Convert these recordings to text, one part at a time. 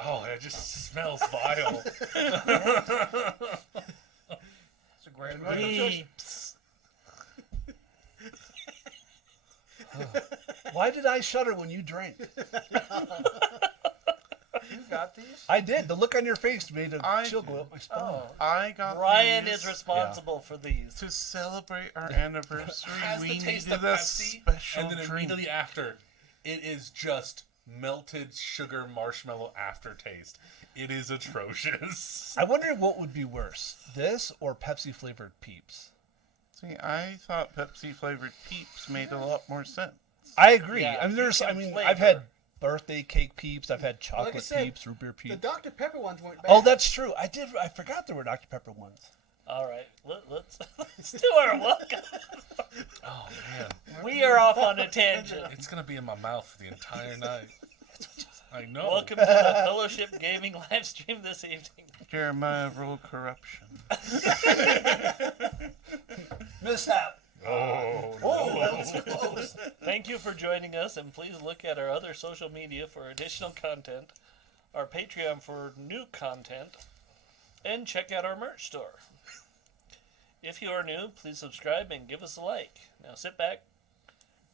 Oh, it just smells vile. It's a great one. Peeps. Why did I shudder when you drank? You got these? I did. The look on your face made a chill go up my spine. Oh. I got Ryan these is responsible for these. to celebrate our anniversary. Has We the taste needed of a Pepsi, special and then drink. immediately after, it is just melted sugar marshmallow aftertaste. It is atrocious. I wonder what would be worse, this or Pepsi flavored Peeps. See, I thought Pepsi flavored Peeps made a lot more sense. I agree. Yeah, I mean, you can I've flavor. had birthday cake Peeps. I've had chocolate Like I said, Peeps, root beer The Peeps. Dr. Pepper ones weren't bad. Oh, that's true. I forgot there were Dr. Pepper ones. All right, let's do our welcome. Oh man, We are off on a tangent. it's gonna be in my mouth for the entire night. I know. Welcome to the Fellowship Gaming live stream this evening. Jeremiah ruled corruption. Mishap. Oh, That was close. Thank you for joining us, and please look at our other social media for additional content, our Patreon for new content, and check out our merch store. If you are new, please subscribe and give us a like. Now sit back,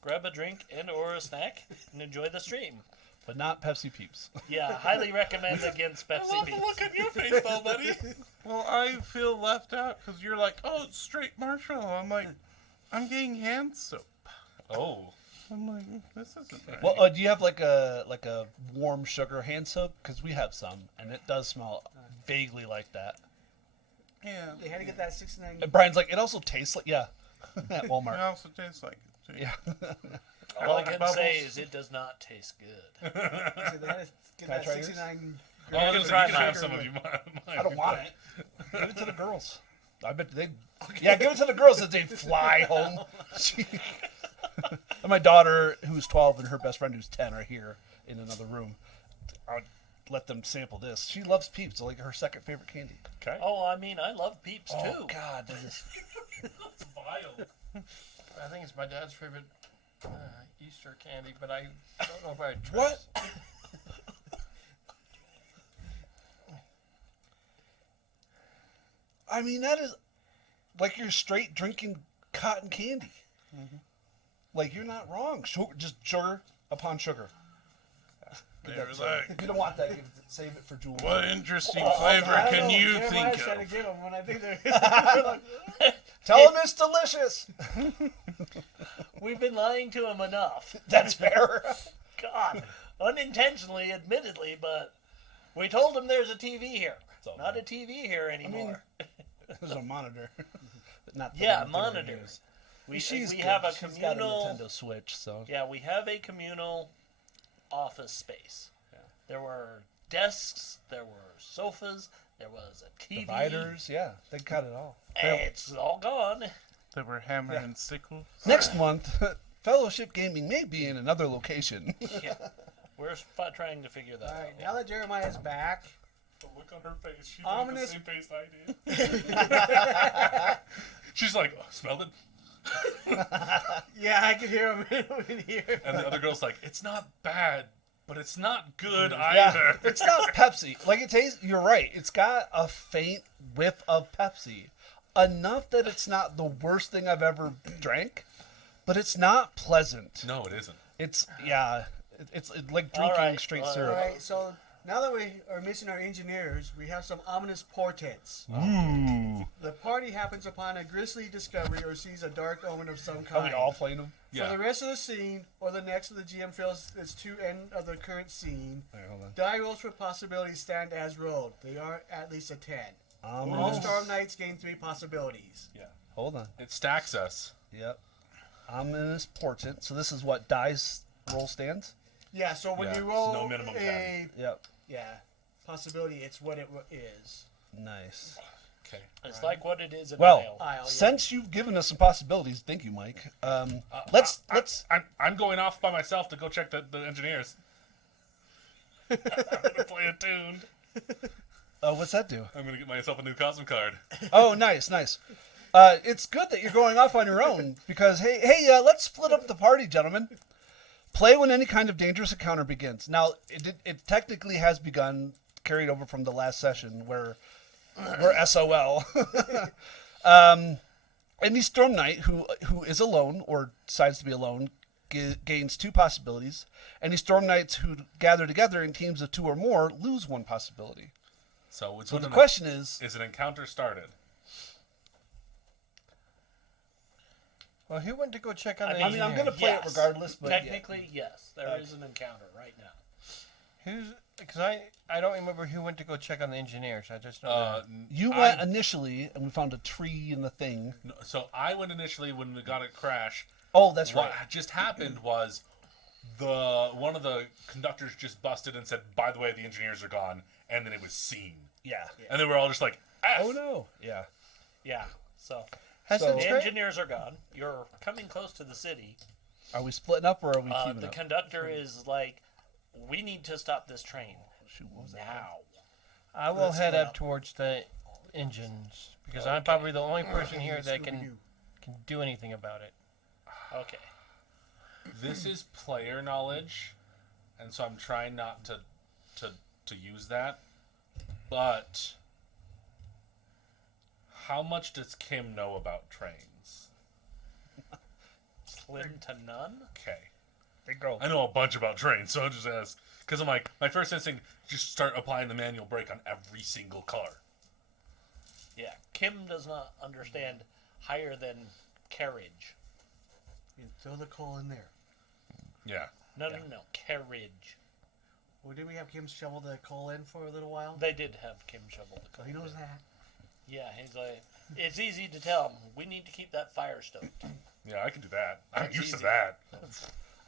grab a drink and or a snack, and enjoy the stream. But not Pepsi Peeps. Yeah, highly recommend against I Pepsi love the Peeps. look on your face, though, buddy. Well, I feel left out because you're like, oh, it's straight marshmallow. I'm like, I'm getting hand soap. Oh, I'm like, this isn't right. Well, do you have like a warm sugar hand soap? Because we have some, and it does smell vaguely like that. Yeah. They had to get that 69. And Brian's like, it also tastes like at It Walmart. also tastes like it, too. Yeah. All I can Bubbles. say is it does not taste good. So they had to get Can I that try yours? 69. oh, I was gonna say, try you can mine. have some of you. I don't want it. Give it to the girls. I bet they. Yeah, give it to the girls as they fly home. And my daughter, who's 12, and her best friend, who's 10, are here in another room. I'll let them sample this. She loves Peeps, like her second favorite candy. Okay. Oh, I mean, I love Peeps too. Oh God, that is. It's vile. I think it's my dad's favorite Easter candy, but I don't know if I trust. What? I mean, that is like you're straight drinking cotton candy. Like you're not wrong. Just sugar upon sugar. They were like, You don't want that. Save it for Julie. what interesting I flavor don't can know. you Jeremiah's think trying of? to give them when I think they're. Tell him it's delicious. We've been lying to him enough. That's fair. God, unintentionally, admittedly, but we told him there's a TV here. all Not a right. TV here anymore. There's a monitor. But not the Yeah, one thing we monitor. use. we She's we good. have a She's got a communal. Nintendo Switch, so Yeah, we have a communal office space. Yeah. There were desks, there were sofas, there was a TV. dividers. Yeah, they cut it all. It's all gone. They were hammer and sickles. Next month, Fellowship Gaming may be in another location. Yeah, we're trying to figure that All right, out. now that Jeremiah's back, The look on her face. She Ominous- made the same face I did. She's like, oh, smelled it? yeah, I could hear him in here. And the other girl's like, it's not bad, but it's not good Yeah, either. it's not Pepsi. Like it tastes. You're right. It's got a faint whiff of Pepsi, enough that it's not the worst thing I've ever drank, but it's not pleasant. No, it isn't. It's It's like All drinking right, straight all All syrup. right, so now that we are missing our engineers, we have some ominous portents. Ooh. The party happens upon a grisly discovery or sees a dark omen of some Are kind. we all playing them? Yeah. For the rest of the scene, or the next of the GM feels it's to end of the current scene, Alright, hold on. die rolls for possibilities stand as rolled. They are at least a 10. All Ominous. Storm Knights gain 3 possibilities. Yeah. Hold on. It stacks us. Yep. Ominous portent. So this is what dice roll stands. Yeah, so when Yeah, you roll no minimum a Yep. possibility, it's what it is. Nice. Okay. It's like what it is in Well, Isle. Isle, yeah. since you've given us some possibilities, thank you, Mike. Let's. I'm going off by myself to go check the engineers. I'm gonna play a tune. What's that do? I'm gonna get myself a new costume card. Oh, nice. It's good that you're going off on your own because hey, let's split up the party, gentlemen. Play when any kind of dangerous encounter begins. Now, it technically has begun, carried over from the last session where we're SOL. Any Storm Knight who is alone or decides to be alone gains 2 possibilities. Any Storm Knights who gather together in teams of 2 or more lose 1 possibility. So it's So when the an- question is, is an encounter started? Well, who went to go check on I the mean, I mean, I'm going to engineer? play it regardless, but yeah. Technically, yes, there is an encounter right now. Who's? Because I don't remember who went to go check on the engineers. I just know. You went initially, and we found a tree in the thing. No, so I went initially when we got a crash. Oh, that's What right. just happened was one of the conductors just busted and said, "By the way, the engineers are gone," and then it was seen, Yeah. and they were all just like, F. Oh no. Yeah. Yeah. So Has so- the the tra- engineers are gone. You're coming close to the city. Are we splitting up or are we teaming The up? conductor is like, we need to stop this train Shoot, what was that? now. I will Let's head split up up. towards the engines because I'm probably the only person here that can Scooby-Doo. do anything about it. Okay. This is player knowledge, and so I'm trying not to use that. But how much does Kim know about trains? Slim to none. Okay, Big girl. I know a bunch about trains, so I'll just ask because I'm like my first instinct just start applying the manual brake on every single car. Yeah. Kim does not understand higher than carriage. You throw the coal in there. Yeah, No, carriage. Well, did we have Kim shovel the coal in for a little while? They did have Kim shovel the So coal. he knows that. Yeah, he's like, it's easy to tell him. We need to keep that fire stoked. yeah, I can do that. I'm That's used to easy. that.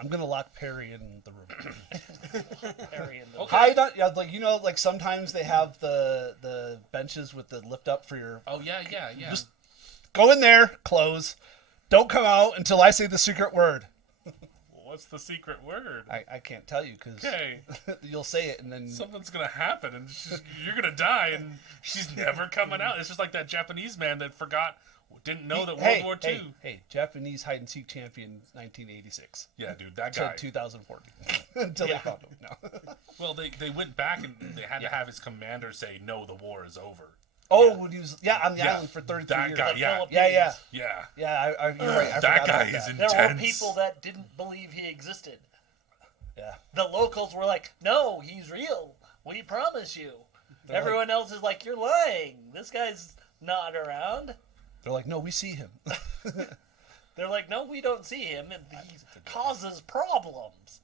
I'm gonna lock Perry in the room. Harry and the Okay. Hide on, yeah, like sometimes they have the benches with the lift up for your. Oh yeah. Just go in there, close. Don't come out until I say the secret word. What's the secret word? I can't tell you because Okay. you'll say it and then Something's gonna happen, and you're gonna die, and she's never coming out. It's just like that Japanese man that didn't know that World War II. Hey, Japanese hide and seek champion, 1986 Yeah, dude, that to guy. 2014 until they found him. No. Well, they went back and they had to have his commander say, "No, the war is over." Oh, when he was on the Yeah, island for 33 that years. guy, The yeah. Philippines. Yeah. Yeah, You're right. I that forgot guy about is that. There intense. were people that didn't believe he existed. Yeah. The locals were like, no, he's real. We promise you. They're Everyone else is like, you're lying. This guy's not around. They're like, no, we see him. They're like, no, we don't see him, and he causes problems.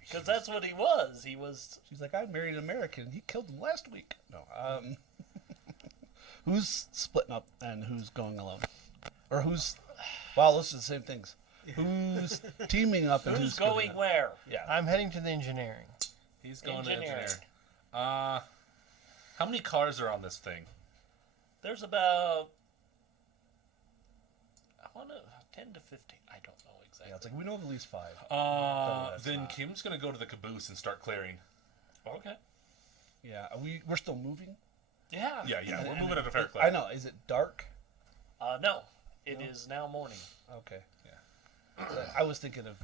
Because that's what he was. He was. She's like, I married an American. He killed him last week. No. Who's splitting up and who's going alone? Or who's? Wow, those are the same things. Who's teaming up and Who's who's going splitting up? where? Yeah. I'm heading to the engineering. He's going to Engineering. engineer. How many cars are on this thing? There's about. I want to. 10 to 15. I don't know exactly. Yeah, it's like we know of at least 5. that's Then not. Kim's gonna go to the caboose and start clearing. Okay. Yeah, we're still moving. Yeah. Yeah, And- we're and moving at a fair clip. I know. Is it dark? No. It is now morning. Okay. Yeah. I was thinking of,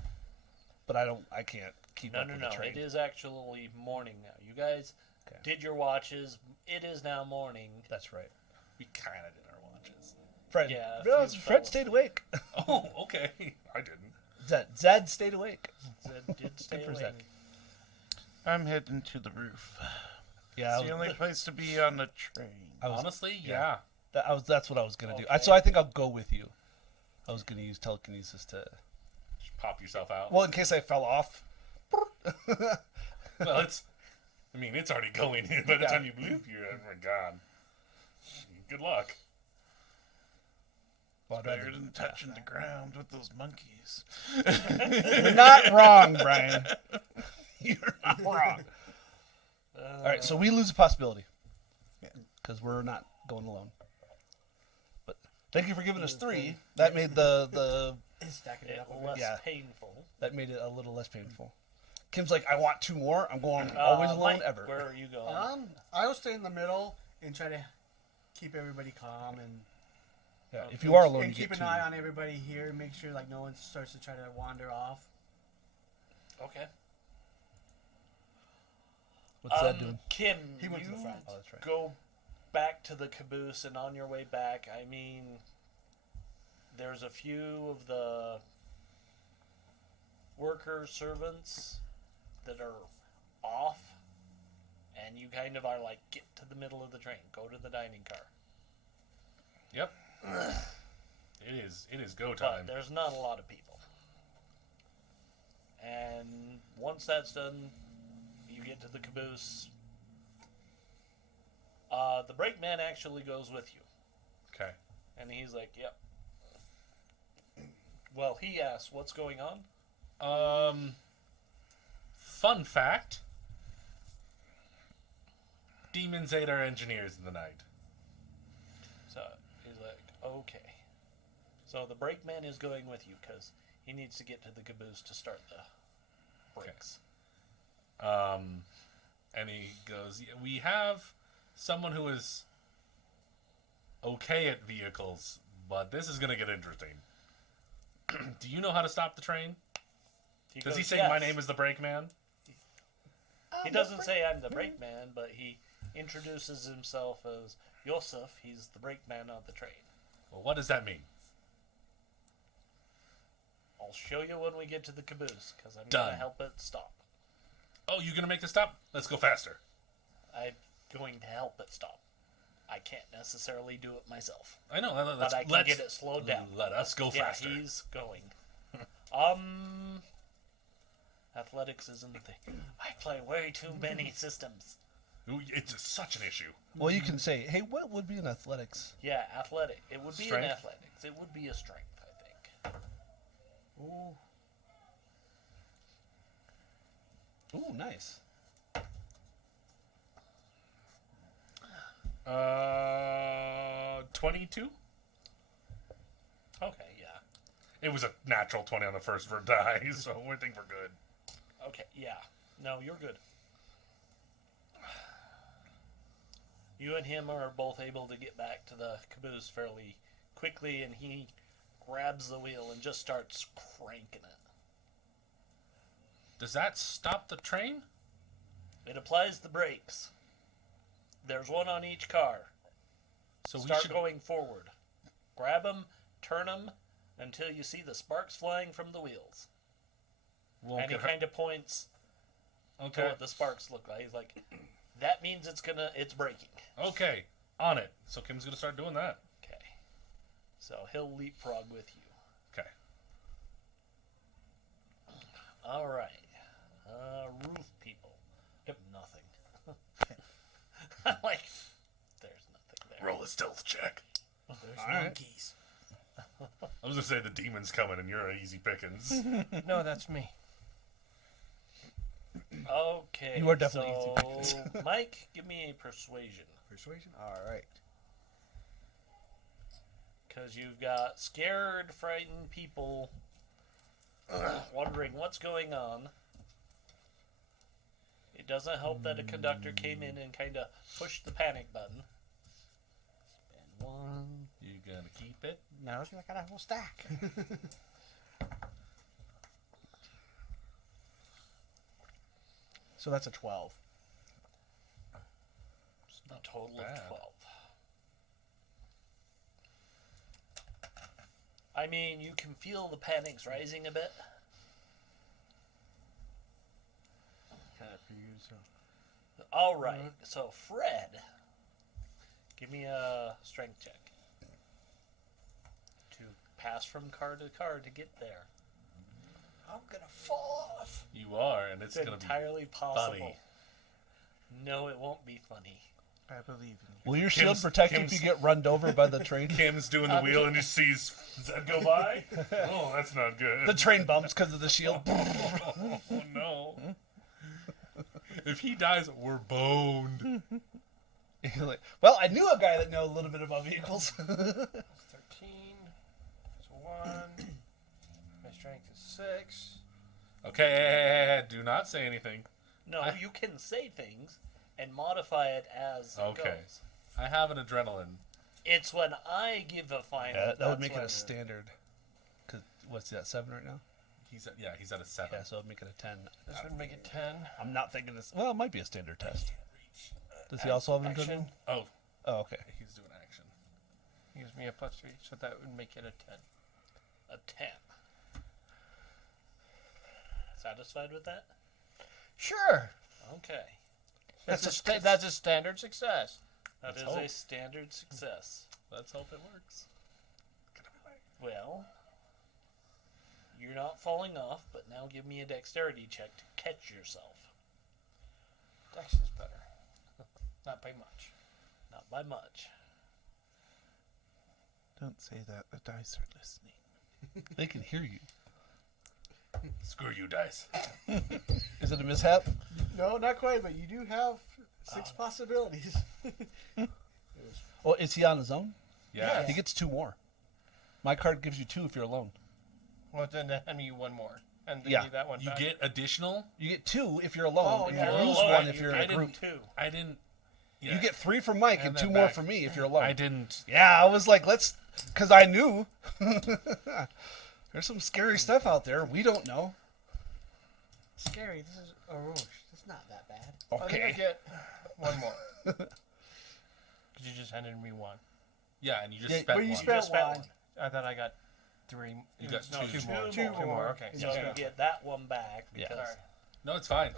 but I can't keep No, up no, with no. the train. It is actually morning now. You guys Okay. did your watches. It is now morning. That's right. We kind of did our watches. Fred. Yeah, No, if you Fred follow- stayed awake. Oh, okay. I didn't. Zed stayed awake. Zed did stay for awake. Zed. I'm heading to the roof. Yeah, It's the only place to be on the train. I was, Honestly, yeah. yeah. That's what I was gonna do. Okay. So I think I'll go with you. I was gonna use telekinesis to. Just pop yourself out. Well, in case I fell off. Well, it's already going in. By the Yeah. time you bloop, you're gone. Good luck. Well, I'd Better rather- than touching the ground with those monkeys. You're not wrong, Brian. You're not wrong. All right, so we lose a possibility because we're not going alone. But thank you for giving us 3. That made the Stacking it up. a bit. Less Yeah. painful. that made it a little less painful. Kim's like, I want 2 more. I'm going always alone Mike, ever. Where are you going? I'll stay in the middle and try to keep everybody calm and Yeah, if you are alone, and you keep get an 2. eye on everybody here and make sure like no one starts to try to wander off. Okay. What's that doing? Kim, He went to the you front. Oh, that's right. go back to the caboose, and on your way back, I mean, there's a few of the worker servants that are off, and you kind of are like, get to the middle of the train, go to the dining car. Yep. It is go But time. there's not a lot of people. And once that's done, you get to the caboose. The brakeman actually goes with you. Okay. And he's like, yep. Well, he asks, what's going on? Fun fact. Demons ate our engineers in the night. So he's like, okay. So the brakeman is going with you because he needs to get to the caboose to start the brakes. And he goes, yeah, we have someone who is okay at vehicles, but this is going to get interesting. Do you know how to stop the train? Does he goes, say, "Yes." my name is the brakeman? He doesn't say I'm the brakeman, but he introduces himself as Yosef. He's the brakeman of the train. Well, what does that mean? I'll show you when we get to the caboose because I'm Done. going to help it stop. Oh, you're going to make the stop? Let's go faster. I'm going to help it stop. I can't necessarily do it myself, I know. but I can get it slowed down. Let us go Yeah, faster. he's going. Athletics isn't the thing. I play way too many systems. Ooh, it's such an issue. Well, you can say, hey, what would be in athletics? Yeah, athletic. It would be Strength? in athletics. It would be a strength, I think. Ooh, nice. 22? Okay, yeah. It was a natural 20 on the first for die, so I think we're good. Okay, yeah. No, you're good. You and him are both able to get back to the caboose fairly quickly, and he grabs the wheel and just starts cranking it. Does that stop the train? It applies the brakes. There's one on each car. So we Start should going forward. Grab them, turn them, until you see the sparks flying from the wheels. won't And he get hurt. kind of points to Okay. what the sparks look like. He's like, that means it's braking. Okay. On it. So Kim's gonna start doing that. Okay. So he'll leapfrog with you. Okay. All right. Roof people. Nothing. I'm like, there's nothing there. Roll a stealth check. There's All right. monkeys. I was gonna say the demon's coming and you're easy pickings. No, that's me. Okay. You are definitely so, Mike, give me a persuasion. Persuasion? Alright. Because you've got scared, frightened people wondering what's going on. It doesn't help that a conductor came in and kind of pushed the panic button. Spend one. You gonna keep it? No, I got a whole stack. So that's a 12. A total bad. of 12. I mean, you can feel the panics rising a bit. Kind of for you, so. All right, so Fred, give me a strength check to pass from car to car to get there. I'm gonna fall off. You are, and it's It's gonna be entirely possible. funny. No, it won't be funny. I believe in you. Will your shield Kim's- protect you if Kim's- you get runned over by the train? Kim's doing the wheel and just sees Zed go by. Oh, that's not good. The train bumps because of the shield. Oh no. If he dies, we're boned. You're like, well, I knew a guy that knew a little bit about vehicles. 13. That's 1. My strength is 6. Okay, do not say anything. No, you can say things and modify it as it Okay. goes. I have an adrenaline. It's when I give a final. Yeah, that would that's make it when- a standard. Cause what's that, 7 right now? He's at a 7. Yeah, so make it a 10. This would make it 10. I'm not thinking this. Well, it might be a standard test. Does he also have an Action. intuitive? Oh, Oh, okay. he's doing action. Gives me a +3, so that would make it a 10. A 10. Satisfied with that? Sure. Okay. That's a standard success. That Let's is hope. a standard success. Let's hope it works. Well, you're not falling off, but now give me a dexterity check to catch yourself. Dex is better. Not by much. Not by much. Don't say that. The dice are listening. They can hear you. Screw you, dice. Is it a mishap? No, not quite, but you do have 6 possibilities. Oh, is he on his own? Yeah. He gets 2 more. My card gives you 2 if you're alone. Well, then hand me one more. And then Yeah. leave that one You back. get additional? You get 2 if you're alone, Oh, and yeah. you lose Oh, 1 if you're in I a group. Two. I didn't. Yeah. You get 3 from Mike and And 2 then more back. from me if you're alone. I didn't. Yeah, I was like, because I knew. There's some scary stuff out there. We don't know. Scary. This is a Roche. It's not that bad. I think I Okay. get one more. Because you just handed me one. Yeah, and you just Yeah, spent but you one. spent just spent one. one. I thought I got 3. You got No, two. two more. more. Two more. Okay. You So just you spent- get that one back Yeah. because No, it's fine.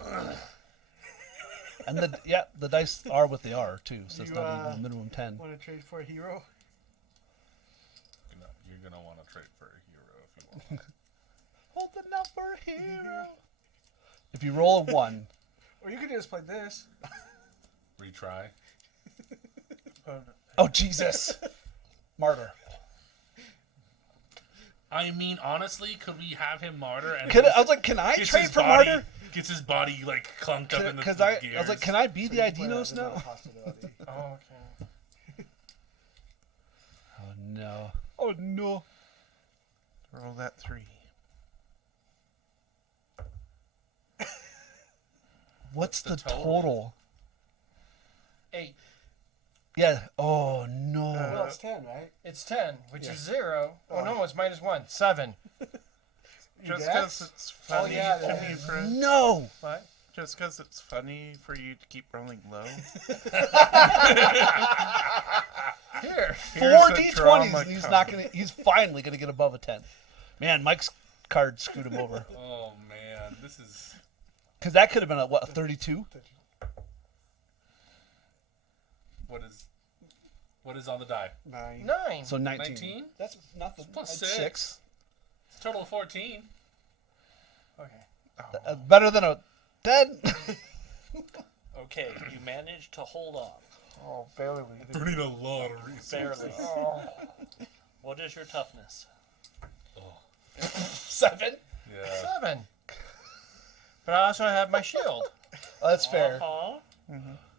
And the dice are what they are too, so it's You, not even minimum 10. Want to trade for a hero? You're gonna want to trade for a hero if you want. Holding out for a hero. If you roll a 1, Or you could just play this. Retry. oh Jesus, martyr. I mean, honestly, could we have him martyr and I was like, can I gets trade his for body, martyr? Gets his body like clunked up in the Because gears. I was like, can I be the So you play that Idinos as another now? possibility. Oh, okay. Oh no! Oh no! Roll that 3. What's the the total? total? 8. Yeah. Oh no! Well, it's 10, right? It's 10, which Yeah. is 0. Oh, Oh. no, it's -1. 7. Just Dex? because it's funny yeah, to that me, is- for No! What? just because it's funny for you to keep rolling low. Here. Here's 4 the d20s. drama He's coming. not gonna. He's finally gonna get above a 10. Man, Mike's card screwed him over. Oh man, this is. Because that could have been a 32. What is on the die? 9. 9. So 19. 19? That's nothing. Plus That's 6. It's a total of 14. Okay. Better than a 10. okay, you managed to hold on. Oh, barely. Burning a lot of resources. Barely. Oh. What is your toughness? 7. Yeah. 7. But I also have my shield. Oh, that's fair. Uh-huh.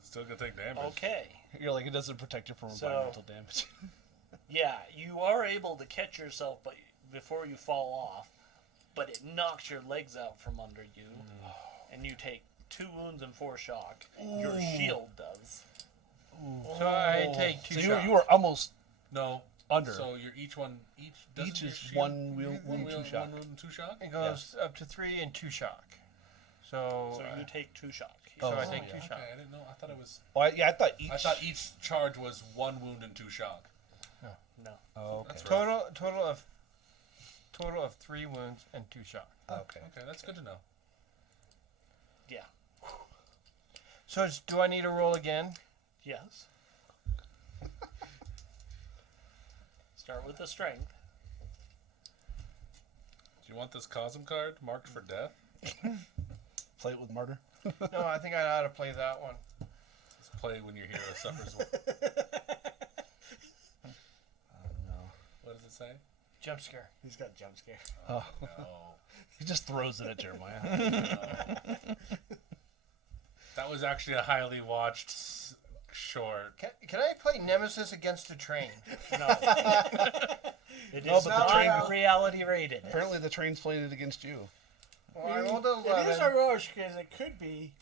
Still gonna take damage. Okay. You're like, it doesn't protect you from So- environmental damage. Yeah, you are able to catch yourself but before you fall off, but it knocks your legs out from under you, and you take 2 wounds and 4 shock. Your shield does. So I take 2 So shots. you were almost No. under. So you're doesn't Each your is shield- 1 wound, 2 shock. 1 wound and 2 shock. It goes up to 3 and 2 shock. So, So you take 2 shock. so I Oh, take yeah, 2 okay, shock. I didn't know. I thought it was. Oh, I thought each. I thought each charge was 1 wound and 2 shock. No. Oh, okay. That's right. Total of 3 wounds and 2 shock. Okay. Okay, that's good to know. Yeah. So do I need to roll again? Yes. Start with the strength. Do you want this Cosm card marked for death? Play it with martyr. No, I think I know how to play that one. Let's play when your hero suffers. No. What does it say? Jump scare. He's got jump scare. Oh, No. he just throws it at Jeremiah. That was actually a highly watched short. Can I play Nemesis against the train? No. It No, is but the not train- reality rated. Apparently, the train's playing it against you. Well, I rolled It is a 11. Roche because it could be.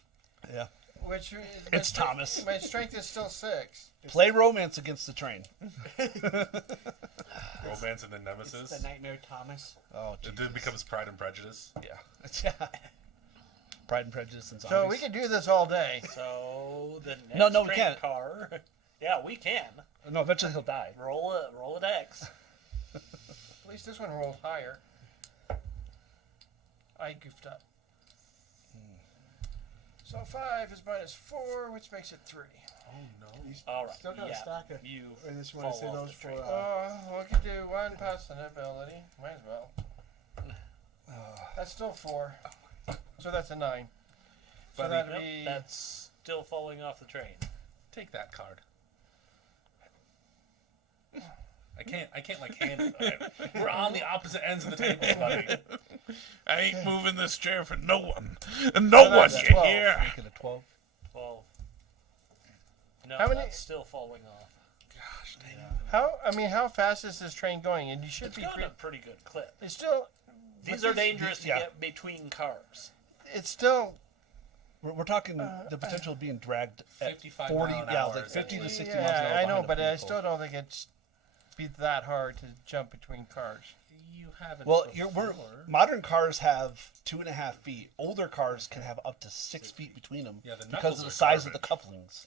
Yeah. Which It's Thomas. My strength is still 6. Play romance against the train. Romance and then Nemesis. It's the Nightmare Thomas. Oh, It then becomes Pride and Prejudice. yeah. Pride and Prejudice and zombies. So we could do this all day. So the next No, we train can't. car. Yeah, we can. No, eventually he'll die. Roll a dex. At least this one rolled higher. I goofed up. So 5 is -4, which makes it 3. Oh no. All right. Still got a yeah, stack of. you I just want to fall say off those the for. train. Oh, we could do 1 possibility. Might as well. That's still 4. So that's a 9. So Buddy, that'd Yep, be. that's still falling off the train. Take that card. I can't like hand it. We're on the opposite ends of the table, buddy. I ain't moving this chair for no one. No So one, that's you 12. hear? Make it a 12. 12. No, How many- that's still falling off. Gosh, dang. How fast is this train going? And you should It's be. going at a pretty good clip. It's still. These but are dangerous to yeah. get between cars. It's still. We're talking the potential of being dragged at 55 40, mile an yeah, hour, like 50 to 60 miles an Yeah, hour. I know, behind a but I vehicle. still don't think it's be that hard to jump between cars. You haven't. Well, before. modern cars have 2.5 feet. Older cars can have up to 6 feet between them Yeah, the because knuckles of the are size of the garbage. couplings.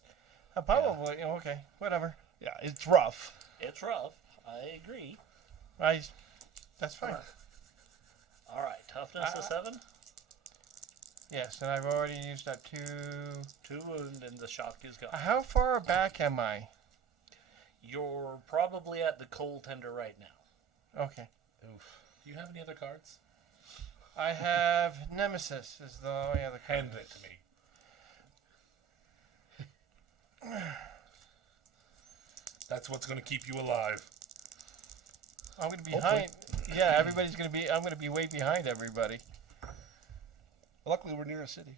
Probably. Okay. Whatever. Yeah, it's rough. It's rough. I agree. That's fine. All right, toughness a 7. Yes, and I've already used up 2. 2 and then the shock is gone. How far back am I? You're probably at the coal tender right now. Okay. Oof. Do you have any other cards? I have Nemesis is the only other card. Hand it to me. That's what's gonna keep you alive. I'm gonna be Hopefully. behind. Yeah, everybody's gonna be. I'm gonna be way behind everybody. Luckily, we're near a city.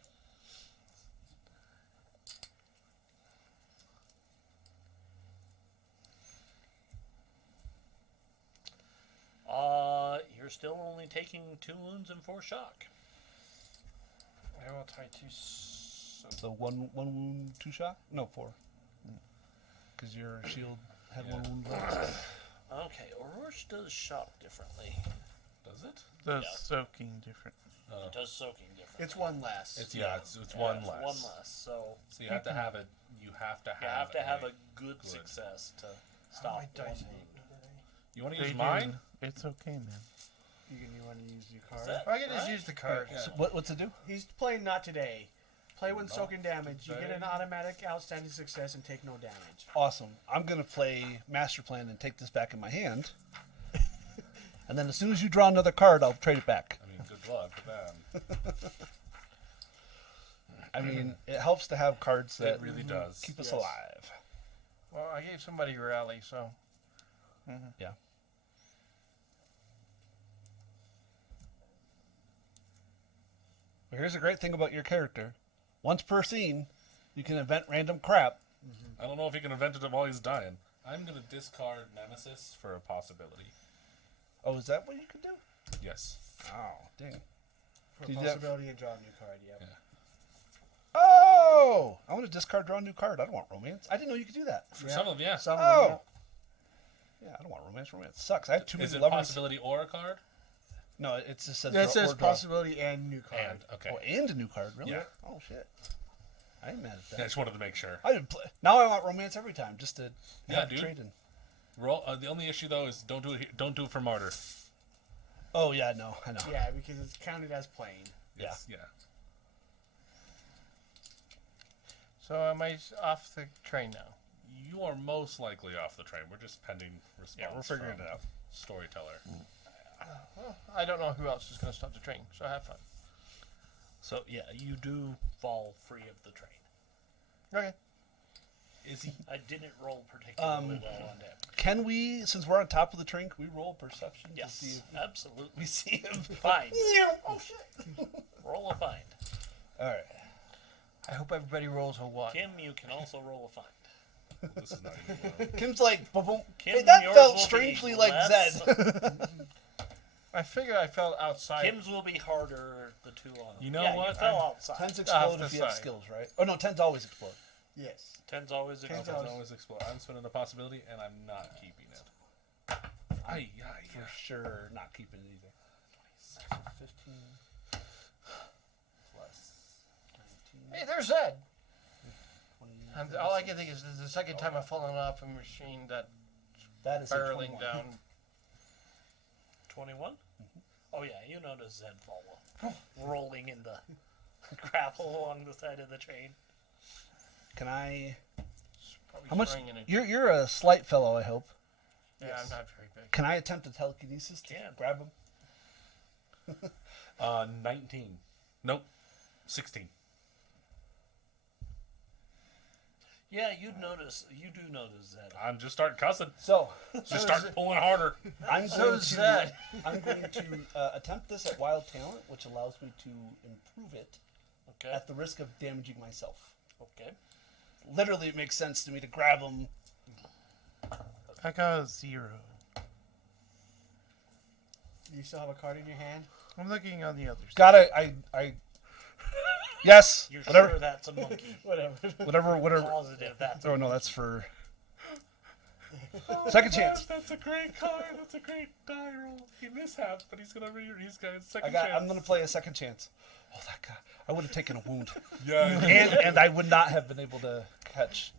You're still only taking 2 wounds and 4 shock. I will try to. The one wound, 2 shot? No, 4. Because your shield had 1 wound left. Okay, Oroch does shock differently. Does it? The Yeah. soaking different. It does soaking differently. It's 1 less. It's Yeah, one it's less. 1 less. So So you have to have it. You have to have. you have to have a good good. success to Oh, stop my dice. one wound. You want to They use do- mine? It's okay, man. You want to use your Is card? that I can just right? use the card. Yeah. So what's it do? He's playing not today. Play when Not soaking damage. You get an today. automatic outstanding success and take no damage. Awesome. I'm going to play Master Plan and take this back in my hand. And then as soon as you draw another card, I'll trade it back. I mean, good luck with that. I mean, it helps to have cards that It really does. keep us Yes. alive. Well, I gave somebody rally, so Yeah. But here's the great thing about your character. Once per scene, you can invent random crap. I don't know if he can invent it while he's dying. I'm gonna discard Nemesis for a possibility. Oh, is that what you can do? Yes. Oh, dang. For Did you have- possibility and draw a new card, yep. Yeah. Oh! I want to discard, draw a new card. I don't want romance. I didn't know you could do that. For some of them, yeah. Some of Oh! them, Yeah, I don't want romance. Romance sucks. I have too Is many it lovers. possibility or a card? No, it just says yeah. It draw- says or draw. possibility and new card. And okay. Oh, and a new card, really? Yeah. Oh, shit. I ain't mad at that. I just wanted to make sure. I didn't play. Now I want romance every time, just to Yeah, have dude. trade in. Roll. The only issue though is don't do it. Don't do it for martyr. Oh yeah, no, I know. Yeah, because it's counted as playing. Yeah. It's- yeah. so am I off the train now? You are most likely off the train. We're just pending response. Yeah, we're figuring from it out. Storyteller. Well, I don't know who else is going to stop the train, so have fun. So yeah, you do fall free of the train. Okay. Is he? I didn't roll particularly well on damage. Can we, since we're on top of the train, can we roll perception Yes, to see if absolutely. we see him? Find. Oh shit! Roll a find. All right. I hope everybody rolls a 1. Kim, you can also roll a find. This is not even well. Kim's like, boom, boom. Kim, Hey, that yours felt will be strangely like less. Zed. I figured I fell outside. Kim's will be harder. The two on. You know yeah, what? You fell outside. 10s Off explode the if you have side. skills, right? Oh no, 10s always explode. Yes. 10's always Tens explode. Tens always explode. I'm spinning a possibility, and I'm not keeping it. Aye, aye, For sure, not keeping it either. 15 plus 19. Hey, there's Zed. 20, All I can think is this is the second time I've fallen off a machine that that is a barreling 21. down. 21? Oh yeah, you notice Zed fall rolling in the gravel along the side of the train. Can I? Probably How much? throwing in a- You're a slight fellow, I hope. Yeah, I'm not very big. Can I attempt a telekinesis to Can. grab him? 19. Nope. 16. Yeah, you do notice Zed. I'm just starting cussing. So Just start pulling harder. I'm So going is to that. I'm going to attempt this at wild talent, which allows me to improve it Okay. at the risk of damaging myself. Okay. Literally, it makes sense to me to grab him. I got a 0. Do you still have a card in your hand? I'm looking on the other side. Gotta, I. Yes. You're Whatever. sure that's a monkey? Whatever. Positive that's. Oh no, that's for. Second chance. That's a great card. That's a great die roll. He mishaps, but he's gonna he's got his I second got. chance. I'm gonna play a second chance. Oh, that guy! I would have taken a wound, Yeah. and I would not have been able to catch.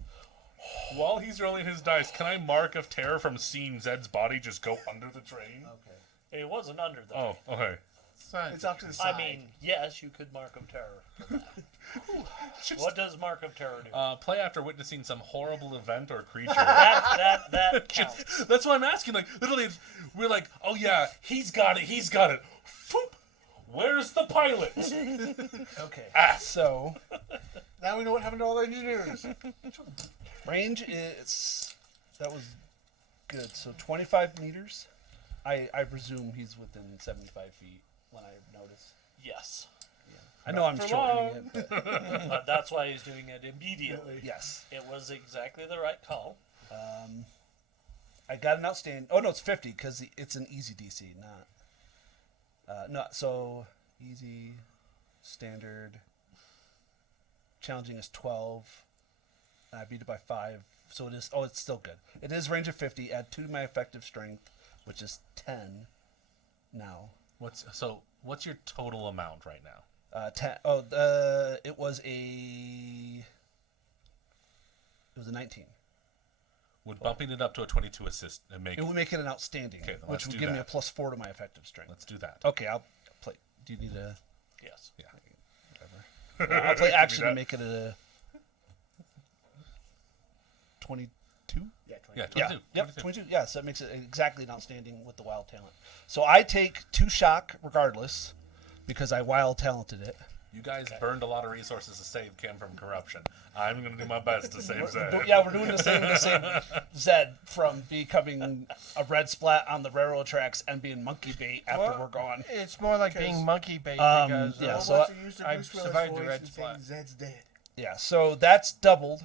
While he's rolling his dice, can I mark of terror from seeing Zed's body just go under the train? Okay. It wasn't under the. Oh, okay. Side. It's off to the side. I mean, yes, you could Mark of Terror for that. What does Mark of Terror do? Play after witnessing some horrible event or creature. That counts. That's why I'm asking. Like, literally, we're like, oh yeah, he's got it. He's got it. Foop. Where's the pilot? Okay. So Now we know what happened to all the engineers. range is that was good. So 25 meters. I presume he's within 75 feet when I notice. Yes. I know I'm for shortening it, but But that's why he's doing it immediately. yes. It was exactly the right call. I got an outstanding. Oh no, it's 50 because it's an easy DC, not. No, so easy, standard. Challenging is 12. And I beat it by 5, so it is. Oh, it's still good. It is range of 50. Add 2 to my effective strength, which is 10. Now. What's your total amount right now? 10. It was a 19. Would bumping it up to a 22 assist and make? It would make it an outstanding, Okay, then which let's would do give me a that. +4 to my effective strength. Let's do that. Okay, I'll play. Do you need a? Yes. Yeah. Whatever. I'll play Give me action to that. make it a 22. Yeah, Yeah, 22. Yeah. Yep. 22. 22. Yeah. So it makes it exactly an outstanding with the wild talent. So I take 2 shock regardless, because I wild talented it. You guys burned a lot of resources to save Kim from corruption. I'm gonna do my best to save But Zed. yeah, we're doing the same Zed from becoming a red splat on the railroad tracks and being monkey bait after Well, we're gone. It's more like being monkey bait because yeah, Well, so once you use the I Bruce Willis survived the voice red and say splat. Zed's dead. Yeah. So that's doubled.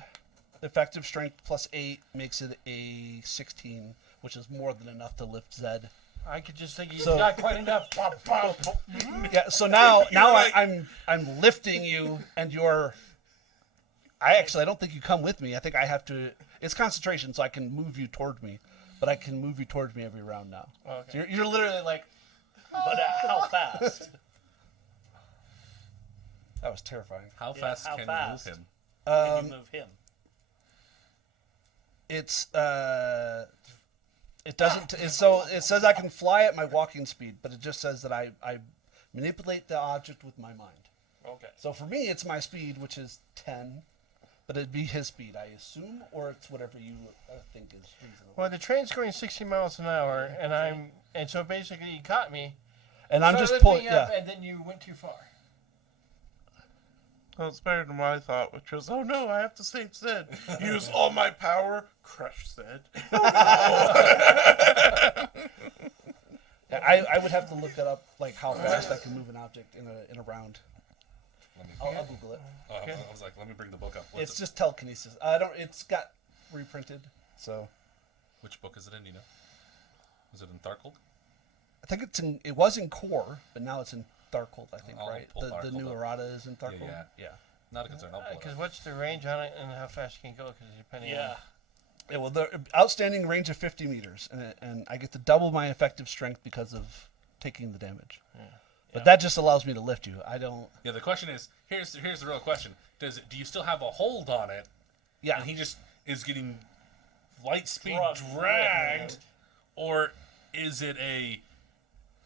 Effective strength +8 makes it a 16, which is more than enough to lift Zed. I could just think he's So- not quite enough. Pop, pop. Yeah. So now like- I'm lifting you, and you're. I don't think you come with me. I think I have to. It's concentration, so I can move you toward me, but I can move you towards me every round now. Okay. So you're literally like. But how fast? That was terrifying. How Yeah, fast how can fast? you move him? Can you move him? It's it doesn't. So it says I can fly at my walking speed, but it just says that I manipulate the object with my mind. Okay. So for me, it's my speed, which is 10, but it'd be his speed, I assume, or it's whatever you think is reasonable. Well, the train's going 60 miles an hour, and so basically you caught me. And I'm started just lifting pulling. you up, Yeah. and then you went too far. Well, it's better than what I thought, which was, oh no, I have to save Zed. Use all my power, crush Zed. Yeah, I would have to look it up, like how fast I can move an object in a round. I'll Google it. I was like, let me bring the book up. It's just telekinesis. I don't. It's got reprinted, so Which book is it in? You know? Is it in Tharkold? I think it was in core, but now it's in Darkhold, I think, I'll right? pull The Darkhold new up. errata is in Darkhold. Yeah. Not a concern. I'll pull it Because up. what's the range on it and how fast you can go? Because depending Yeah. Yeah, well, the outstanding range of 50 meters, and I get to double my effective strength because of taking the damage. But that just allows me to lift you. I don't. Yeah, the question is, here's the real question. Do you still have a hold on it? Yeah. And he just is getting light speed Dragged. dragged, or is it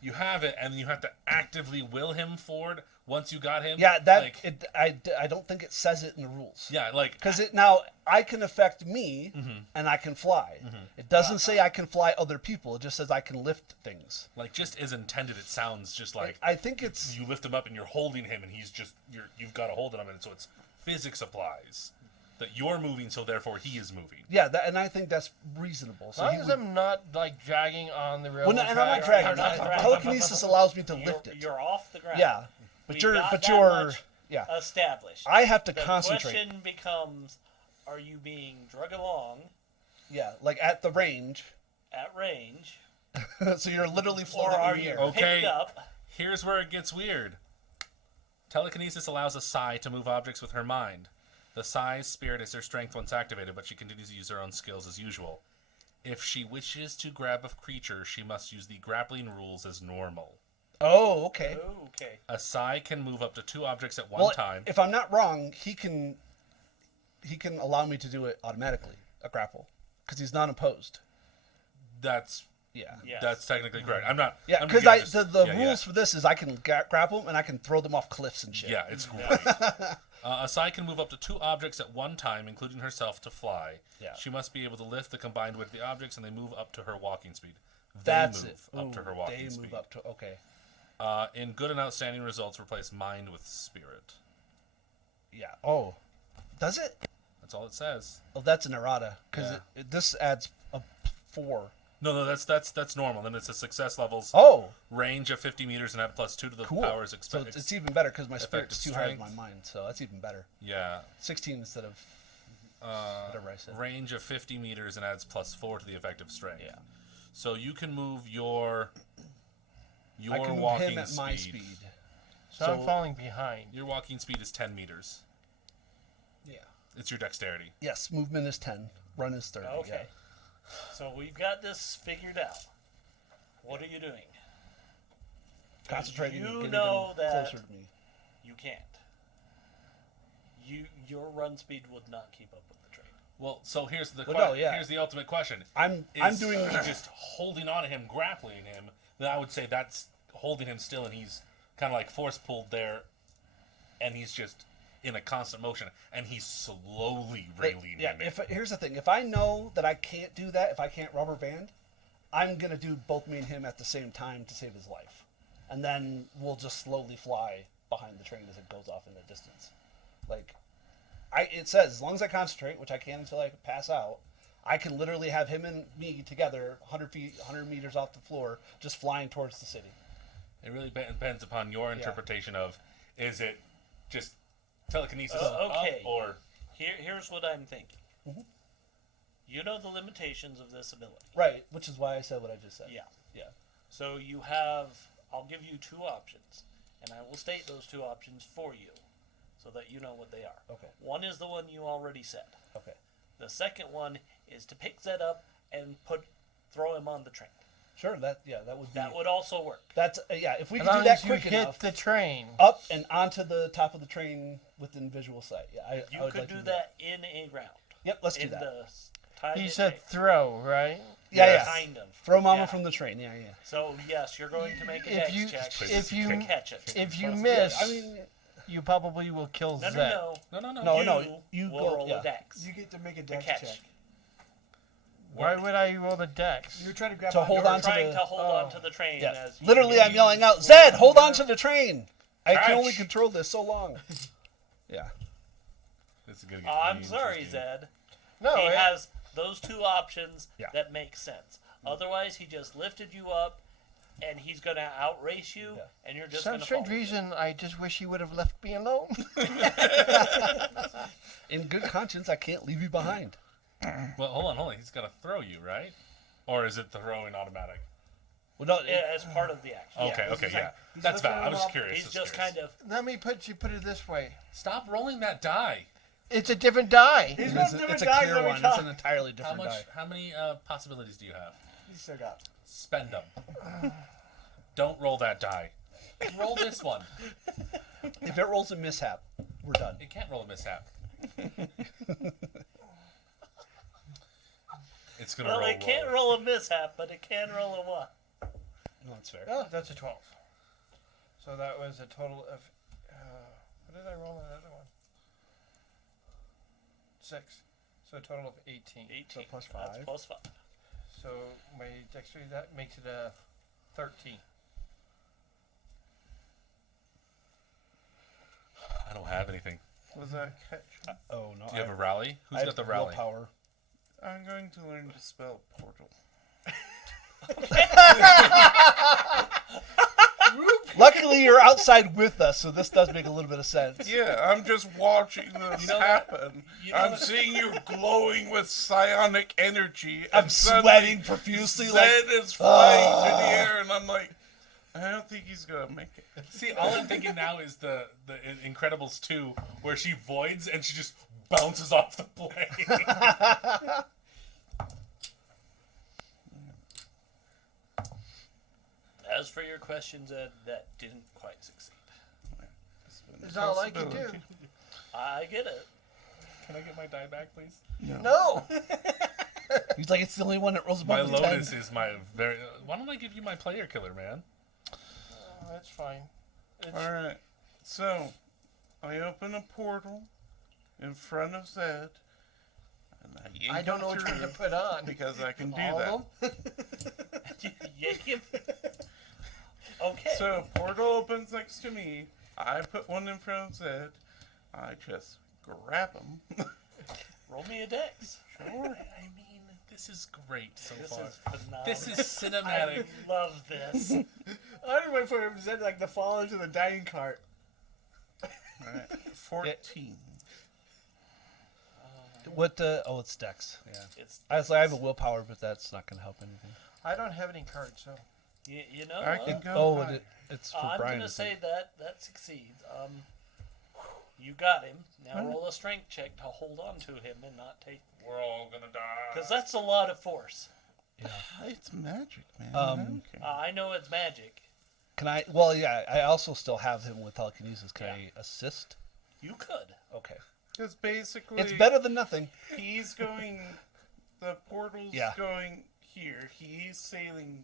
you have it and you have to actively will him forward once you got him? Yeah, that like, I don't think it says it in the rules. yeah, like Because now I can affect me and I can fly. It doesn't say I can fly other people. It just says I can lift things. like just as intended. It sounds just like I think it's you lift him up and you're holding him and he's just you've got a hold on him, and so it's physics applies that you're moving, so therefore he is moving. yeah, and I think that's reasonable. As So long he as would, I'm not like dragging on the railroad well, no, and I'm not track. dragging. You're not dragging. Telekinesis allows me to You're, lift it. you're off the ground. Yeah, but We've you're got that you're much yeah. established. I have to The concentrate. question becomes: are you being drug along Yeah, like at the range. at range, So you're literally or floating are in the you air. Okay. picked up? Here's where it gets weird. Telekinesis allows a Psi to move objects with her mind. The Psi's spirit is her strength once activated, but she continues to use her own skills as usual. If she wishes to grab a creature, she must use the grappling rules as normal. Oh, okay. Okay. A Psi can move up to 2 objects at one Well, time. if I'm not wrong, he can allow me to do it automatically, a grapple, because he's not opposed. That's Yeah. Yes. that's technically correct. I'm not. Yeah, I'm because again, just- the yeah, rules for this is I can grapple them and I can throw them off cliffs and shit. Yeah, it's great. A Psi can move up to 2 objects at one time, including herself, to fly. Yeah. She must be able to lift the combined weight of the objects, and they move up to her walking speed. That's move it. up to her walking they speed. move up to okay. In good and outstanding results, replace mind with spirit. Yeah. Oh, does it? That's all it says. Oh, that's an errata because Yeah. this adds a 4. No, that's normal. Then it's a success levels Oh, range of 50 meters and add +2 to the cool. powers So expected. it's even better because my spirit's effective too high in my strength. mind, so that's even better. yeah. 16 instead of whatever I said. Range of 50 meters and adds +4 to the effective strength. Yeah. So you can move your I can move walking him at my speed. So I'm falling behind. Your walking speed is 10 meters. Yeah. It's your dexterity. Yes, movement is 10. Run is 30. Okay. So we've got this figured out. What are you doing? Yeah. Concentrating You and getting know him that- closer to me. You can't. Your run speed would not keep up with the train. Well, so here's the Well, no, yeah. here's the ultimate question. I'm Is doing he just holding on to him, grappling him. Then I would say that's holding him still, and he's kind of like force pulled there, and he's just in a constant motion, and he's slowly railing yeah. him. Here's the thing: if I know that I can't do that, if I can't rubber band, I'm gonna do both me and him at the same time to save his life, and then we'll just slowly fly behind the train as it goes off in the distance. Like, it says as long as I concentrate, which I can until I pass out, I can literally have him and me together, 100 feet, 100 meters off the floor, just flying towards the city. It really depends upon your interpretation of, is it just telekinesis Okay. up, or Here's what I'm thinking. Mm-hmm. You know the limitations of this ability. Right, which is why I said what I just said. Yeah. Yeah. So you have, I'll give you 2 options, and I will state those 2 options for you so that you know what they are. Okay. One is the one you already said. Okay. The second one is to pick Zed up and throw him on the train. Sure. That would be. That would also work. That's yeah. If we As could do long that as you quick hit enough, the train. up and onto the top of the train within visual sight. Yeah, I You would could like to do that in a round. Yep, let's do In that. the time He it said takes. throw, right? Yeah. Kind of. Throw Mama Yeah. from the train. Yeah. So yes, you're going to make a If dex you- check if to you- catch it. If you Trust me. miss, I mean, you probably will kill No, Zed. No, you will go- roll yeah. a dex. You get to make a To dex catch. check. Why would I roll the dex? You're trying to grab To on hold your- on to Trying the- to hold on to the train. yeah. As you Literally, I'm use yelling out, your- "Zed, hold on to the train! I can only Catch. control this so long." Yeah. this is gonna get Oh, I'm really sorry, interesting. Zed. No, He it- has those 2 options Yeah. that make sense. Otherwise, he just lifted you up, and he's going to outrace you, Yeah. and you're just some going to strange reason, I just wish he would have left me alone. In good conscience, I can't leave you behind. Well, hold on. He's got to throw you, right? Or is it the throwing automatic? Well, no, as part of the action. Okay, okay, he's yeah. like- he's That's lifting valid. I them was up. curious. He's just kind of. Let me put it this way. Stop rolling that die. It's a different die. He's It's, got a, different it's a dice clear every one. time. It's an entirely different die. How many possibilities do you have? He's still got. Spend them. Don't roll that die. Roll this one. If it rolls a mishap, we're done. It can't roll a mishap. It's gonna Well, roll. it can't low. roll a mishap, but it can roll a what? No, it's fair. Oh, that's a 12. So that was a total of. What did I roll in the other one? 6. So a total of 18. 18. plus That's 5. plus 5. So my dexterity, that makes it a 13. I don't have anything. Was that catch? Oh no. Do you have a rally? Who's I got the have rally? willpower. I'm going to learn to spell portal. Luckily, you're outside with us, so this does make a little bit of sense. Yeah, I'm just watching this happen. I'm seeing you glowing with psionic energy. I'm and suddenly sweating profusely. Zed Like is flying through the air, and I'm like, I don't think he's gonna make it. See, all I'm thinking now is the Incredibles 2, where she voids and she just bounces off the plane. As for your questions, Ed, that didn't quite succeed. It's not like you do. I get it. Can I get my die back, please? No. he's like, it's the only one that rolls My above the 10. Lotus is my very. Why don't I give you my player killer, man? Oh, that's fine. It's, Alright, so I open a portal in front of Zed, and I yank I don't know him which one to through put on. because I can do All that. of them? Yank him. Okay. So portal opens next to me. I put one in front of Zed. I just grab him. Roll me a dex. Sure. I mean, this is great so This far. is phenomenal. This is cinematic. I love this. I didn't wait for him to say like the fall into the dining cart. Alright, 14. What? Oh, it's Dex. Yeah. It's, I was like, I have a willpower, but that's not going to help anything. I don't have any cards, so. you know I what? can go. Oh, high. it's for I'm Brian. gonna I say think. that succeeds. You got him. Now roll a strength check to hold on to him and not take. We're all gonna die. Because that's a lot of force. It's magic, man. Okay. I know it's magic. Can I? Well, yeah. I also still have him with telekinesis. Can I assist? You could. Okay. Because basically, It's better than nothing. he's going. The portal's Yeah. going here. He's sailing.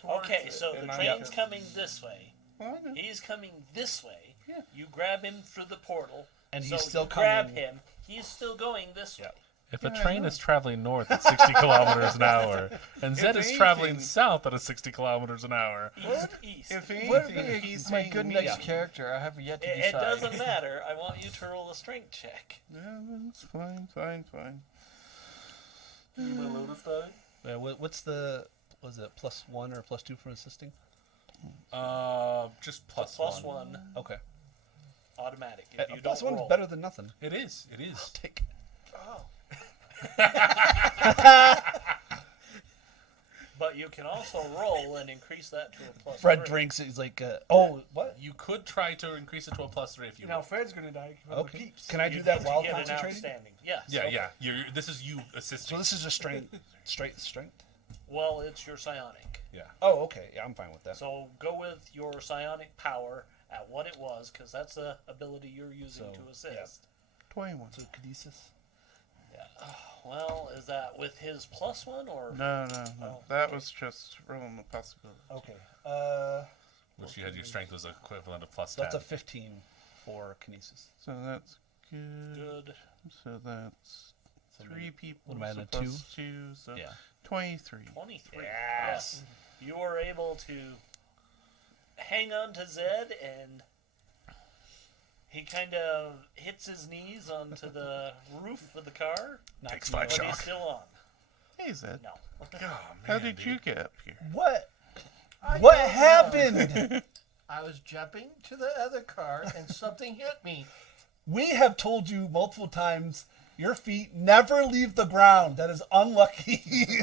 Towards Okay, it, so the and I'm train's just- coming this way. Well, I know. He's coming this way. Yeah. You grab him through the portal. And so he's still you grab coming- him. He's still going this way. If a Yeah, I train know. is traveling north at 60 kilometers an hour, and Zed If is traveling anything- south at a 60 kilometers an hour, East. If What would anything, be he's my saying good me. next character? I have yet to It decide. doesn't matter. I want you to roll a strength check. Yeah, that's fine. You want Lotus die? Yeah, what's the? Was it +1 or +2 for assisting? just plus Plus one. one Okay. automatic. If you +1's don't roll. better than nothing. It is. It is. Take. But you can also roll and increase that to a plus Fred 3. drinks it. He's like, oh, what? You could try to increase it to a +3 if you Now want. Fred's gonna die. from the Okay. peeps. Can I You do that need to while get an concentrating? outstanding. Yes. Yeah, okay. yeah. This is you assisting. So this is just straight strength. Well, it's your psionic. Yeah. Oh, okay. Yeah, I'm fine with that. So go with your psionic power at what it was, because that's the ability you're using So, to assist. yeah. 21. So cadesis. Yeah. Well, is that with his +1 or? No. Oh. That was just rolling the possibility. Okay. Which you had your strength was equivalent of +10. So that's a 15 for kinesis. So that's good. Good. So that's 3 people. what am I at, so a plus 2, so Yeah. 23. 23. Yes. You are able to hang on to Zed, and he kind of hits his knees onto the roof of the car, Takes but 5 he's shock. still on. Hey, Zed. No. Oh, man, How did dude. you get up here? What? I What don't know. happened? I was jumping to the other car and something hit me. We have told you multiple times your feet never leave the ground. That is unlucky.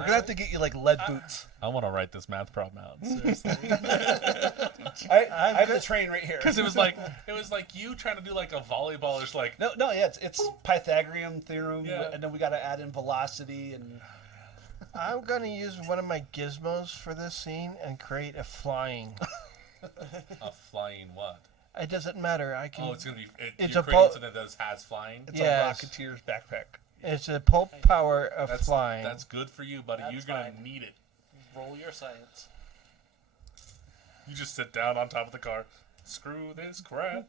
We're gonna have to get you like lead boots. I want to write this math problem out. Seriously. I have the train right here. Because it was like you trying to do like a volleyball. There's like No, yeah, it's Pythagorean theorem, Yeah. and then we got to add in velocity and. I'm gonna use one of my gizmos for this scene and create a flying. a flying what? It doesn't matter. I can. Oh, it's gonna be. It's You're a creating boat. something that has flying. It's Yes. a Rocketeer's backpack. It's a pulp power of That's flying. That's good for you, buddy. That's You're gonna fine. need it. Roll your science. You just sit down on top of the car. Screw this crap.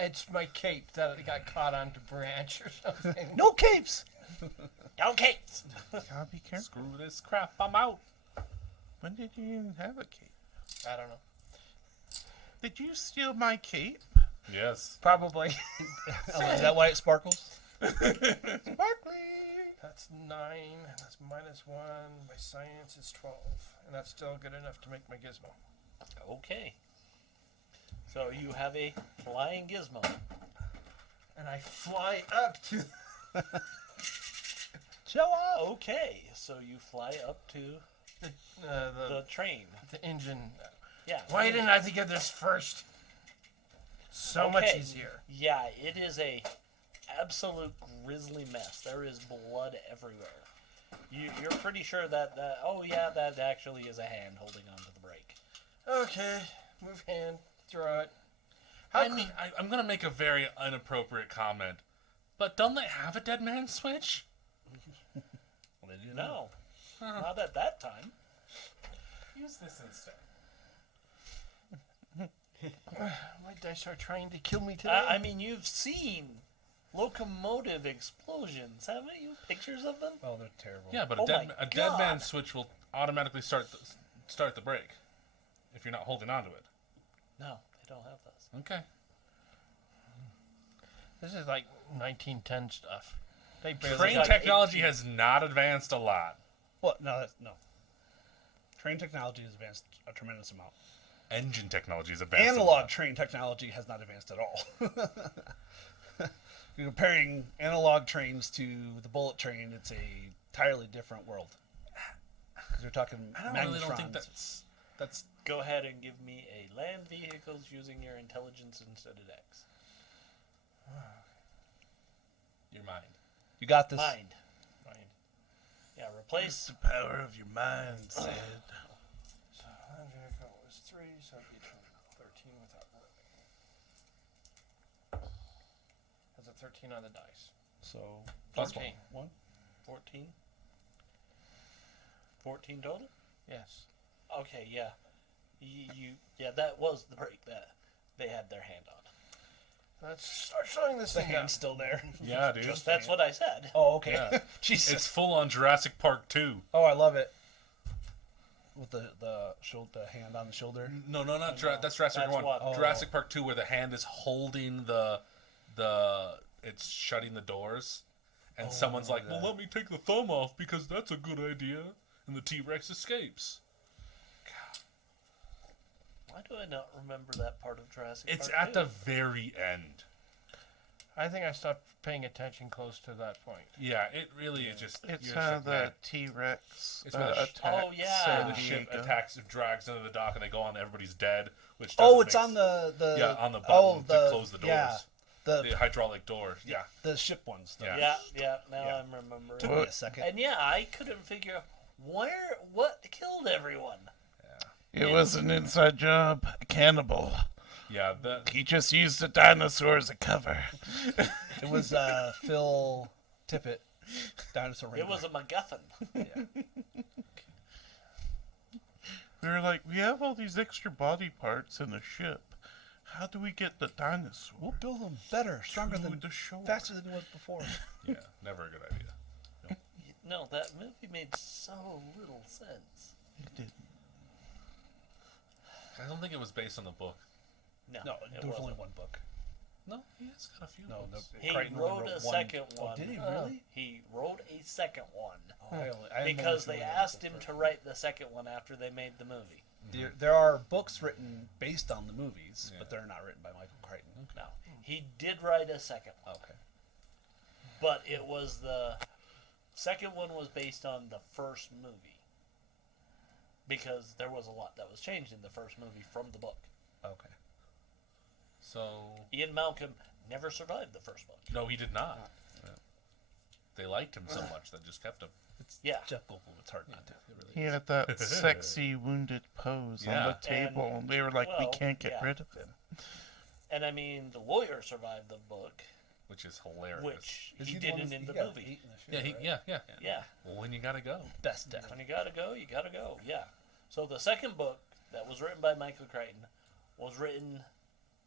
It's my cape that got caught on the branch or something. No capes. Okay. Gotta be careful. Screw this crap. I'm out. When did you even have a cape? I don't know. Did you steal my cape? Yes. Probably. Is that why it sparkles? Sparkly. That's 9. That's -1. My science is 12, and that's still good enough to make my gizmo. Okay. So you have a flying gizmo. And I fly up to. Show off. Okay, so you fly up to the train. The engine. Yeah. Why didn't I think of this first? So much Okay. easier. Yeah, it is a absolute grisly mess. There is blood everywhere. You're pretty sure that that actually is a hand holding onto the brake. Okay, move hand, throw it. I'm gonna make a very inappropriate comment, but don't they have a dead man switch? Well, they do No, not at that time. Use this instead. Why did I start trying to kill me today? I mean, you've seen locomotive explosions, haven't you? Pictures of them? Oh, they're terrible. Yeah, but Oh a dead my man God. switch will automatically start the brake if you're not holding onto it. No, they don't have those. Okay. This is like 1910 stuff. They barely Train got technology has not advanced a lot. Well, no. Train technology has advanced a tremendous amount. Engine technology has advanced. a Analog lot. train technology has not advanced at all. You're comparing analog trains to the bullet train, it's a entirely different world. Because we're talking I really don't think magnetrons. that's. Go ahead and give me a land vehicles using your intelligence instead of dex. Your mind. You got this. Mind. Yeah, replace. The power of your mind, Sid. So land vehicle was 3, so it'd be 13 without living. That's a 13 on the dice. So Plus 14. one. 14? 14 total? Yes. Okay, yeah. Yeah, that was the break that they had their hand on. Let's start showing this The thing down. hand's still there. Yeah, dude. That's what I said. Oh, okay. Yeah. Jesus. It's full on Jurassic Park 2. Oh, I love it. With the hand on the shoulder. No, not that's Jurassic That's Park 1. what- Oh. Jurassic Park 2, where the hand is holding it's shutting the doors, and someone's like, "Well, let me take the thumb off because that's a good idea," and the T-Rex escapes. Why do I not remember that part of Jurassic It's Park at 2? the very end. I think I stopped paying attention close to that point. Yeah, it really is just. It's you're how just the mad. T-Rex It's where the sh- attacks Oh, yeah. San The ship Diego. attacks and drags into the dock, and they go on. Everybody's dead. Which Oh, doesn't it's make on the Yeah, on the button to close the doors. Yeah, the the hydraulic doors. Yeah, the ship ones. Yeah. Yeah, now Yeah. I'm remembering. Took me a second. And yeah, I couldn't figure what killed everyone. It was an inside job. A cannibal. yeah. He just used a dinosaur as a cover. It was Phil Tippett, dinosaur. It was a MacGuffin. We were like, we have all these extra body parts in the ship. How do we get the dinosaur? We'll build them better, stronger to than, the shore? faster than it was before. Yeah, never a good idea. No, that movie made so little sense. It didn't. I don't think it was based on the book. No, No, it there was only wasn't. one book. No, he's got a few. No, books. He Crichton only wrote a one. second Oh, one. did he really? He wrote a second one Oh, I only because seen they one asked book him first. to write the second one after they made the movie. There are books written based on the movies, Yeah. but they're not written by Michael Crichton. No, he did write a second one. Okay. but it was the second one was based on the first movie because there was a lot that was changed in the first movie from the book. Okay. So Ian Malcolm never survived the first book. no, he did not. They liked him so much that just kept him. Yeah. Jeff Goldblum, it's hard not to. It really He is. had that sexy wounded pose on Yeah. the table, and they were like, "We well, can't get yeah. rid of him." And I mean, the lawyer survived the book, Which is hilarious. which Is he the one didn't with- in the he got movie. 8 in the show, yeah, right? yeah. Yeah. Well, when you gotta go. Best death. When you gotta go, you gotta go. Yeah. So the second book that was written by Michael Crichton was written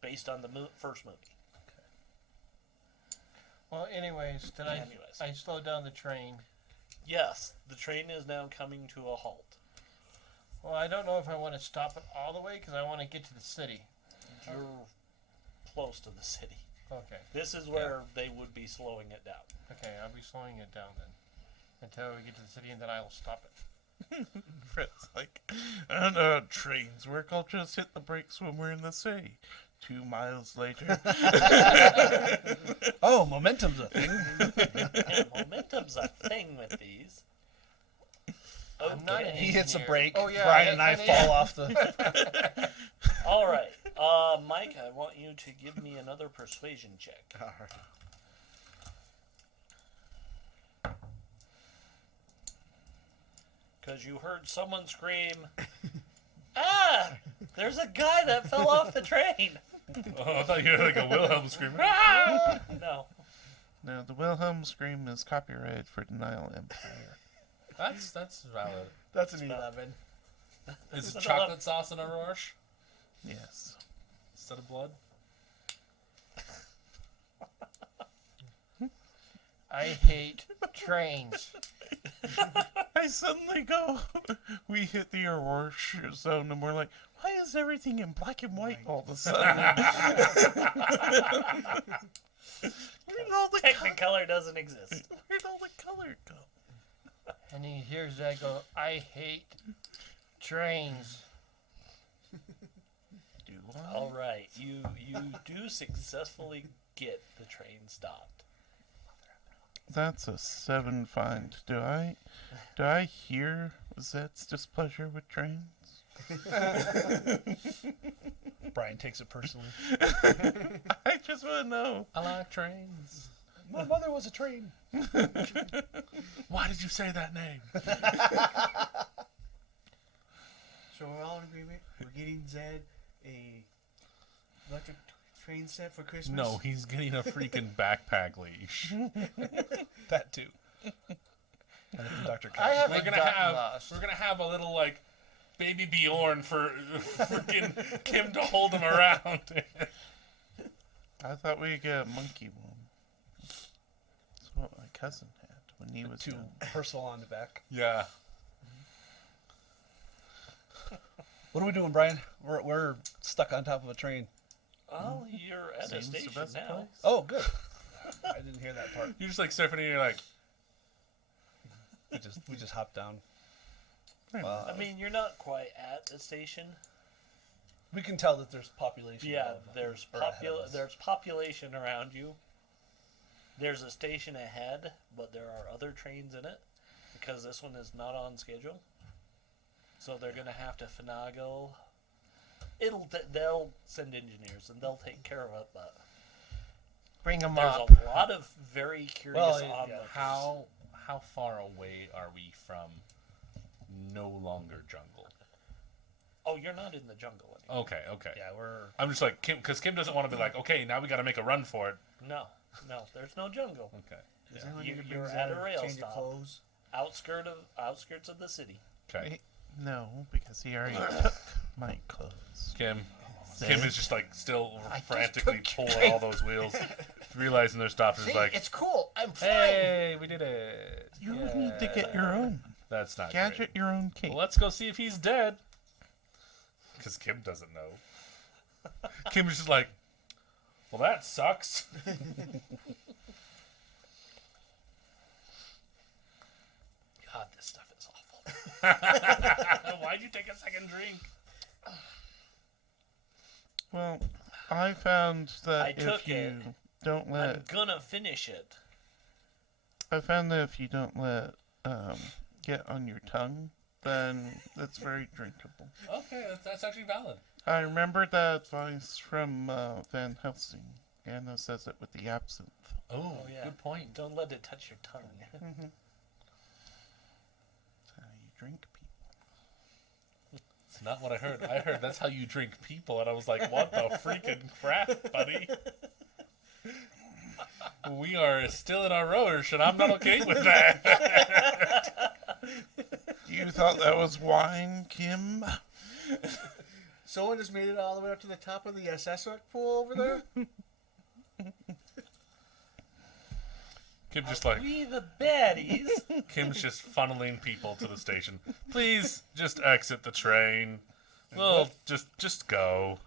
based on the first movie. Well, anyways, did Anyways. I slowed down the train? Yes, the train is now coming to a halt. Well, I don't know if I want to stop it all the way because I want to get to the city. You're close to the city. Okay. This is where they would be slowing it down. Okay, I'll be slowing it down then until we get to the city, and then I will stop it. Fred's like, "I don't know how trains work. I'll just hit the brakes when we're in the city." 2 miles later, Oh, momentum's a thing. Yeah, momentum's a thing with these. I'm not an Okay. He hits a engineer. brake. Oh, yeah, Brian and I and- fall off the. All right, Mike, I want you to give me another persuasion check. Because you heard someone scream, "Ah! There's a guy that fell off the train!" Oh, I thought you had like a Wilhelm scream. "Ah!" No. no, the Wilhelm scream is copyrighted for Denial Empire. That's valid. That's an 11. Is it It's chocolate sauce in a Rorsch Yes. instead of blood? I hate trains. I suddenly go, we hit the Aurora zone, and we're like, why is everything in black and white all of a sudden? Where'd all the Technicolor doesn't exist. where'd all the color go? And he hears that go, I hate trains. Do I? All right, you do successfully get the train stopped. That's a 7 find. Do I hear Zet's displeasure with trains? Brian takes it personally. I just want to know. I like trains. My mother was a train. Why did you say that name? So we're all in agreement. We're getting Zed a electric train set for Christmas. No, he's getting a freaking backpack leash. That too. And then Dr. I haven't We're gonna gotten lost. have a little like baby Bjorn for freaking Kim to hold him around. I thought we'd get a monkey one. That's what my cousin had when he was Too young. personal on the back. Yeah. What are we doing, Brian? We're stuck on top of a train. Oh, you're at a Seems the station best now. place. Oh, good. I didn't hear that part. You're just like surfing and you're like, We just hopped down. I mean, you're not quite at the station. We can tell that there's population. Yeah, above there's or ahead of us. there's population around you. There's a station ahead, but there are other trains in it because this one is not on schedule. So they're gonna have to finagle. They'll send engineers and they'll take care of it, but Bring them there's up. a lot of very curious Well, yeah, onlookers. how far away are we from no longer jungle? Oh, you're not in the jungle anymore. Okay. Yeah, we're. I'm just like Kim, because Kim doesn't want to be like, okay, now we got to make a run for it. No, there's no jungle. Okay. Does anyone You- need to bring you're Zed at a rail change stop. of clothes? Outskirts of the city. Okay. No, because he already took my clothes. Kim Zed? is just like still just frantically took your pulling all those wheels, realizing they're stopped. And See, is like, it's cool. I'm flying. hey, we did it. You need to get your own. That's not Gadget great. your own cake. Well, let's go see if he's dead. Because Kim doesn't know. Kim is just like, well, that sucks. God, this stuff is awful. Why'd you take a second drink? Well, I found that I took if you it. don't I'm let gonna finish it. I found that if you don't let get on your tongue, then it's very drinkable. Okay, that's actually valid. I remember that advice from Van Helsing. Anna says it with the absinthe. Oh, yeah. good point. Don't let it touch your tongue. That's how you drink people. It's not what I heard. I heard that's how you drink people, and I was like, what the freaking crap, buddy? We are still in our rowers, and I'm not okay with that. You thought that was wine, Kim? Someone just made it all the way up to the top of the SS pool over there. Kim's just like, We the baddies. Kim's just funneling people to the station. Please, just exit the train. Well, just go.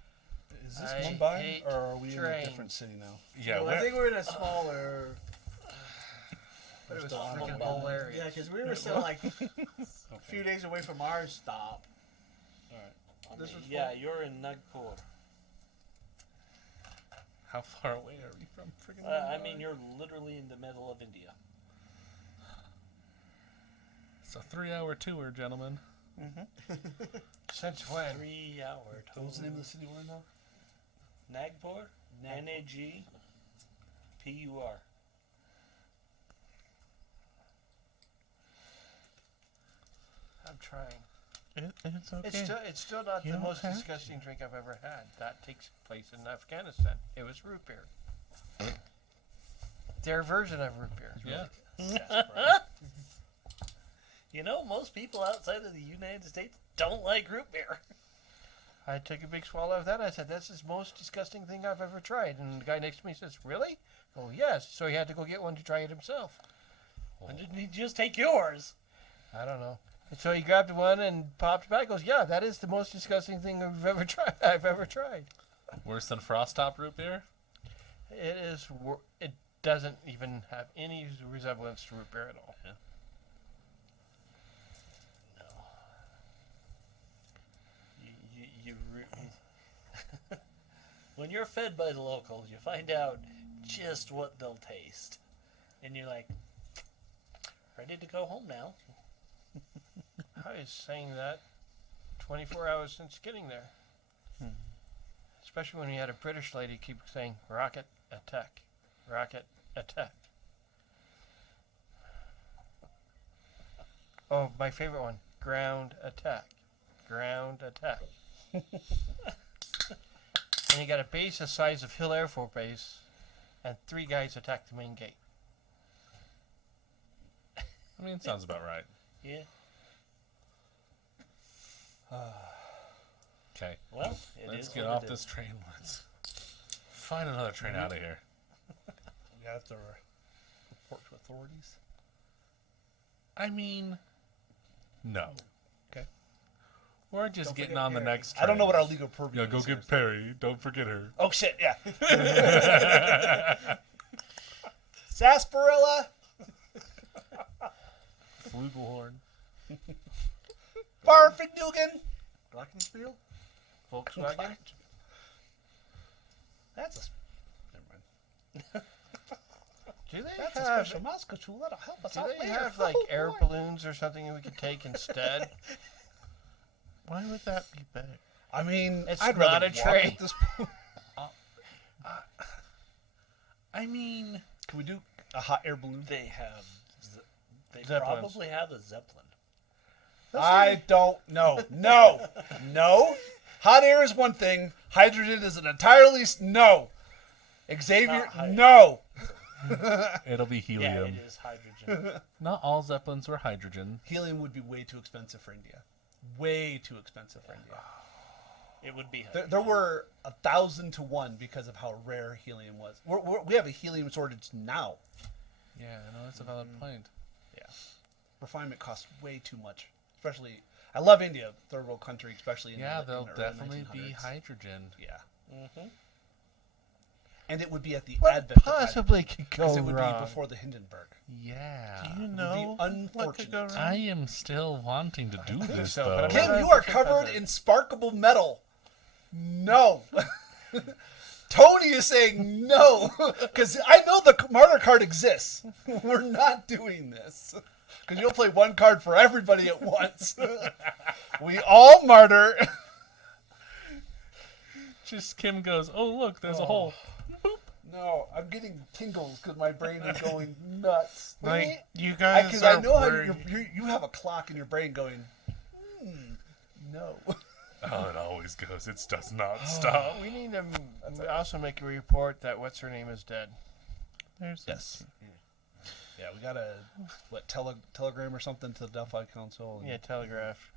Is this I Mumbai, hate or are we in a train. different city now? Yeah, Well, I think we're in a smaller. But it was still on freaking Mumbai. hilarious. Yeah, because we were still like a few days away from our stop. This was Yeah, you're in Nagpur. how far away are we from freaking I Mumbai? mean, you're literally in the middle of India. It's a 3-hour tour, gentlemen. Since when? 3-hour tour. What was the name of the city we're in now? Nagpur? Nagpur. I'm trying. It's okay. It's still not You the don't most have to. disgusting drink I've ever had. That takes place in Afghanistan. It was root beer. Their version of root beer. Yeah. You know, most people outside of the United States don't like root beer. I took a big swallow of that. I said, "That's the most disgusting thing I've ever tried." And the guy next to me says, "Really?" Oh, yes. So he had to go get one to try it himself. Why didn't he just take yours? I don't know. And so he grabbed one and popped it back. Goes, "Yeah, that is the most disgusting thing I've ever tried. Worse than Frost Top root beer? It is. It doesn't even have any resemblance to root beer at all." When you're fed by the locals, you find out just what they'll taste. And you're like, ready to go home now. I was saying that 24 hours since getting there. Especially when we had a British lady keep saying, "Rocket attack, rocket attack." Oh, my favorite one, ground attack, ground attack. And you got a base the size of Hill Air Force Base, and 3 guys attack the main gate. I mean, it sounds about right. Yeah. Okay, Well, let's get off this train. Let's find another train out of here. We have to report to authorities. I mean, no. Okay. We're just Don't getting forget on the Perry. next train. I don't know what our legal purview Yeah, go is. get Perry. Don't forget her. Oh shit! Yeah. Sarsaparilla. Flugelhorn. Barfignugan. Glockenspiel? Volkswagen? That's a. Never mind. Do they That's a have? special Moscow tool that'll help us Do out they later. have like Oh, air boy. balloons or something we could take instead? Why would that be better? I mean, It's I'd not rather a walk train. at this point. I mean, Can we do a hot air balloon? They have. They Zeppelins. probably have a Zeppelin. I don't know. No. No. Hot air is one thing. Hydrogen is an entirely no. Xavier, Not hydrogen. no. it'll be Yeah, helium. it is hydrogen. Not all Zeppelins were hydrogen. Helium would be way too expensive for India. Way too expensive for India. It would be There hydrogen. were 1,000 to 1 because of how rare helium was. We have a helium shortage now. Yeah, no, that's a valid point. Yeah. Refinement costs way too much. Especially, I love India, third world country, especially in Yeah, the, they'll in the early definitely be 1900s. hydrogen. Yeah. Mm-hmm. And it would be at the What advent of possibly could go because it would wrong? be before the Hindenburg. Yeah. Do you would be know what could go unfortunate. wrong? I am still wanting to do this, so, though. but I'm Kim, not you are 100% covered positive. in sparkable metal. No. Tony is saying no, because I know the martyr card exists. We're not doing this. Because you'll play one card for everybody at once. We all martyr. Just Kim goes, oh, look, there's a hole. No, I'm getting tingles because my brain is going nuts. Like, you guys Because are I know how worried. you have a clock in your brain going, no. Oh, it always goes. It does not stop. We need to also make a report that what's her name is dead. There's Yes. Yeah, we got a telegram or something to the Delphi Council. And Yeah, telegraph.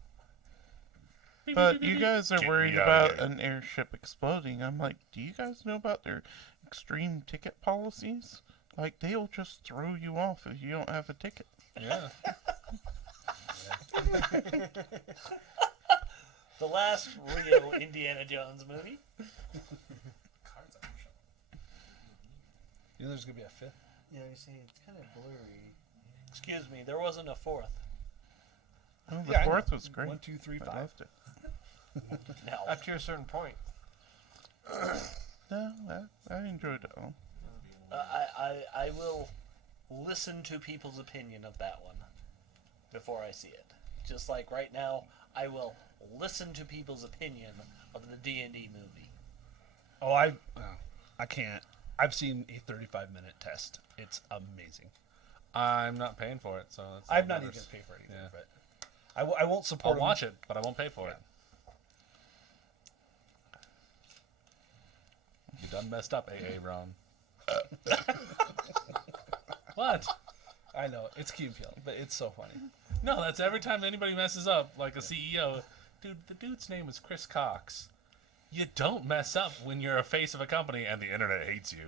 But you guys are Get worried me outta about here. an airship exploding. I'm like, do you guys know about their extreme ticket policies? Like, they'll just throw you off if you don't have a ticket. Yeah. The last real Indiana Jones movie. You know there's going to be a fifth? Yeah, you see, it's kind of blurry. Excuse me, there wasn't a fourth. Oh, the Yeah, I know. fourth was great. 1, 2, 3, I 5. loved it. No. Up to a certain point. No, I enjoyed it all. I will listen to people's opinion of that one before I see it. Just like right now, I will listen to people's opinion of the D&D movie. Oh, I can't. I've seen a 35-minute test. It's amazing. I'm not paying for it, so that's I'm not even matters. going to pay for it either, Yeah. but I won't I'll support them. watch it, but I won't pay for it. You done messed up, AA Ron. What? I know, it's Key and Peele, but it's so funny. No, that's every time anybody messes up, like a CEO. Dude, the dude's name is Chris Cox. You don't mess up when you're a face of a company and the internet hates you.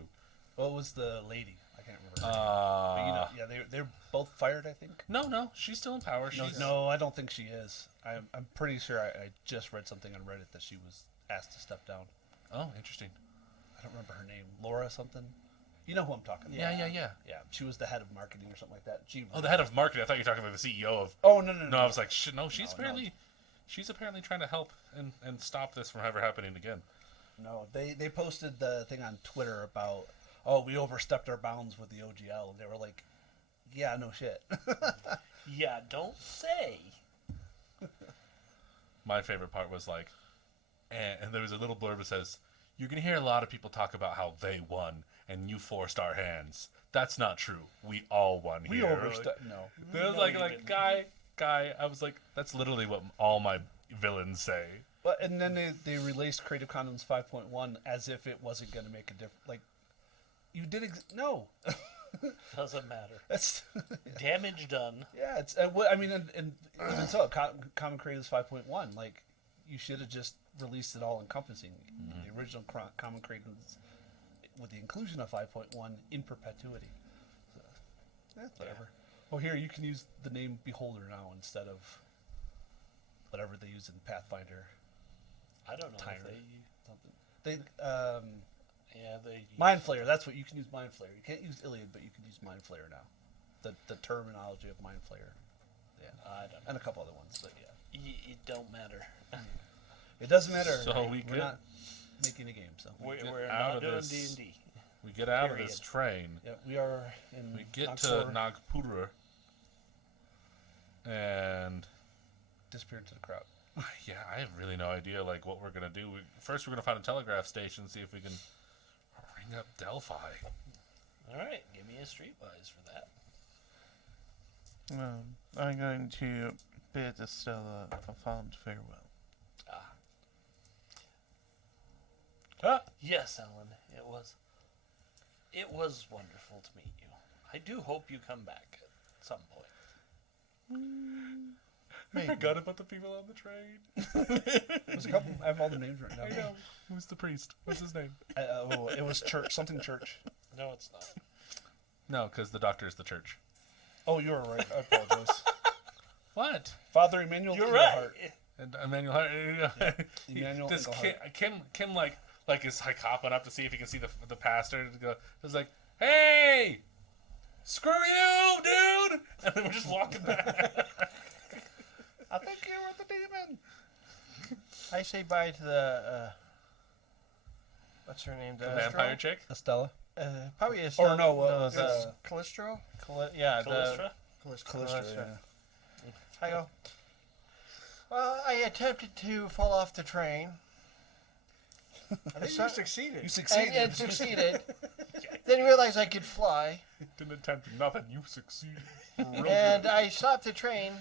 What was the lady? I can't remember. Her name. But you know, yeah, they're both fired, I think. No, she's still in power. She's, No, I don't think she is. I'm pretty sure I just read something on Reddit that she was asked to step down. Oh, interesting. I don't remember her name. Laura something. You know who I'm talking about. Yeah. Yeah, she was the head of marketing or something like that. Oh, the head of marketing. I thought you were talking about the CEO of. Oh, no. No, I was like, shit, no, she's No, apparently, she's apparently trying to help and stop this from ever happening again. No, they posted the thing on Twitter about, oh, we overstepped our bounds with the OGL. And they were like, yeah, no shit. Yeah, don't say. My favorite part was like, and there was a little blurb that says, you're going to hear a lot of people talk about how they won and you forced our hands. That's not true. We all won We here. overstepped. No. There was No, like, you like didn't. guy, I was like, that's literally what all my villains say. But and then they released Creative Commons 5.1 as if it wasn't going to make a difference. Like, you did no. Doesn't matter. That's Damage done. yeah. It's and even so, Common Creatives 5.1. Like, you should have just released it all encompassing the original Common Creatives with the inclusion of 5.1 in perpetuity. So, whatever. Oh, here you can use the name Beholder now instead of whatever they use in Pathfinder. I don't know Tyrant. if Something. They they Mind Flayer. That's what you can use. Mind Flayer. You can't use Iliad, but you can use Mind Flayer now. The terminology of Mind Flayer. Yeah, I don't know. and a couple other ones, but yeah, It don't matter. it doesn't matter. So we we're get- not making a game, so We're get out not of doing this. D&D. We get out of Period. this train. yeah, we are in. We get Nagpur, to Nagpur. And disappear into the crowd. yeah, I have really no idea like what we're gonna do. First, we're gonna find a telegraph station, see if we can ring up Delphi. All right, give me a streetwise for that. I'm going to bid Estella a fond farewell. Yes, Ellen, it was wonderful to meet you. I do hope you come back at some point. I forgot about the people on the train. There's a couple. I have all the names right now. I know. Who's the priest? What's his name? It was church. Something church. No, it's not. No, because the doctor is the church. Oh, you were right. I apologize. What? Father Emmanuel. You're Engelhart. right. And Emmanuel Hart. Emmanuel Does Engelhart. Kim like is like hopping up to see if he can see the pastor and go. It's like, hey, screw you, dude! And then we're just walking back. I think you were the demon. I say bye to the What's her name? The vampire chick? Estella. Probably Or Estelle. no, what was it's Calistro? yeah, Callistra? Calistro, Calistro. yeah. I go. Well, I attempted to fall off the train. I think you succeeded. You succeeded. And succeeded. Then realized I could fly, Didn't attempt nothing. You succeeded. and I stopped the train.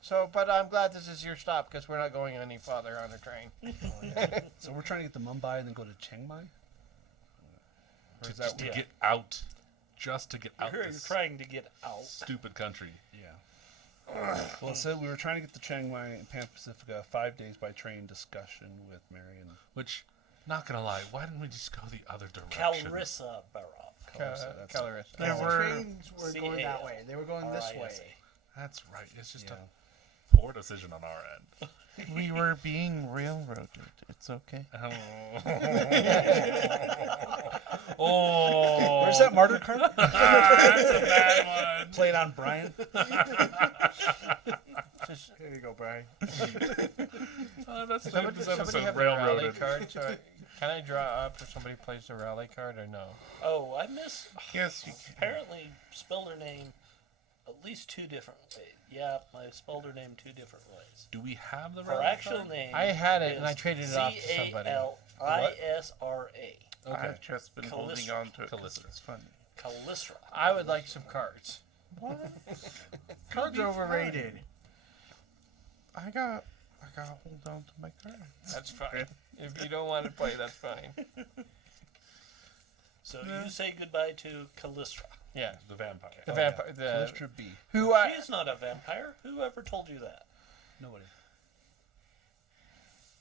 So, but I'm glad this is your stop because we're not going any farther on the train. So we're trying to get to Mumbai and then go to Chiang Mai? Or is that Just to get out. Just to get out You're this trying to get out. stupid country. Yeah. Well, it said we were trying to get to Chiang Mai and Pan Pacifica 5 days by train discussion with Marion. Which, not gonna lie, why didn't we just go the other direction? Calrissa Barov. Calorus. There The were trains were going that way. They were going this way. That's right. It's just Yeah. a poor decision on our end. we were being railroaded. It's okay. Oh. Where's that martyr card? That's a bad one. Play it on Brian. There you go, Brian. That's Somebody, this somebody episode have the rally railroaded. card. So can I draw up if somebody plays the rally card or no? Oh, I miss. Yes, you can. Apparently spelled her name at least 2 different ways. Yeah, I spelled her name 2 different ways. Do we have the Her rally actual card? name. I had it and is I traded it off to somebody. Calisra. Okay. I've just been holding on to it 'cause Callister. it's funny. Calisra. I would like some cards. What? Cards are overrated. I gotta hold on to my cards. That's fine. If you don't want to play, that's fine. So you say goodbye to Calisra. Yeah, The vampire. the vampire. The Calistro B. who I She's not a vampire. Whoever told you that? Nobody. You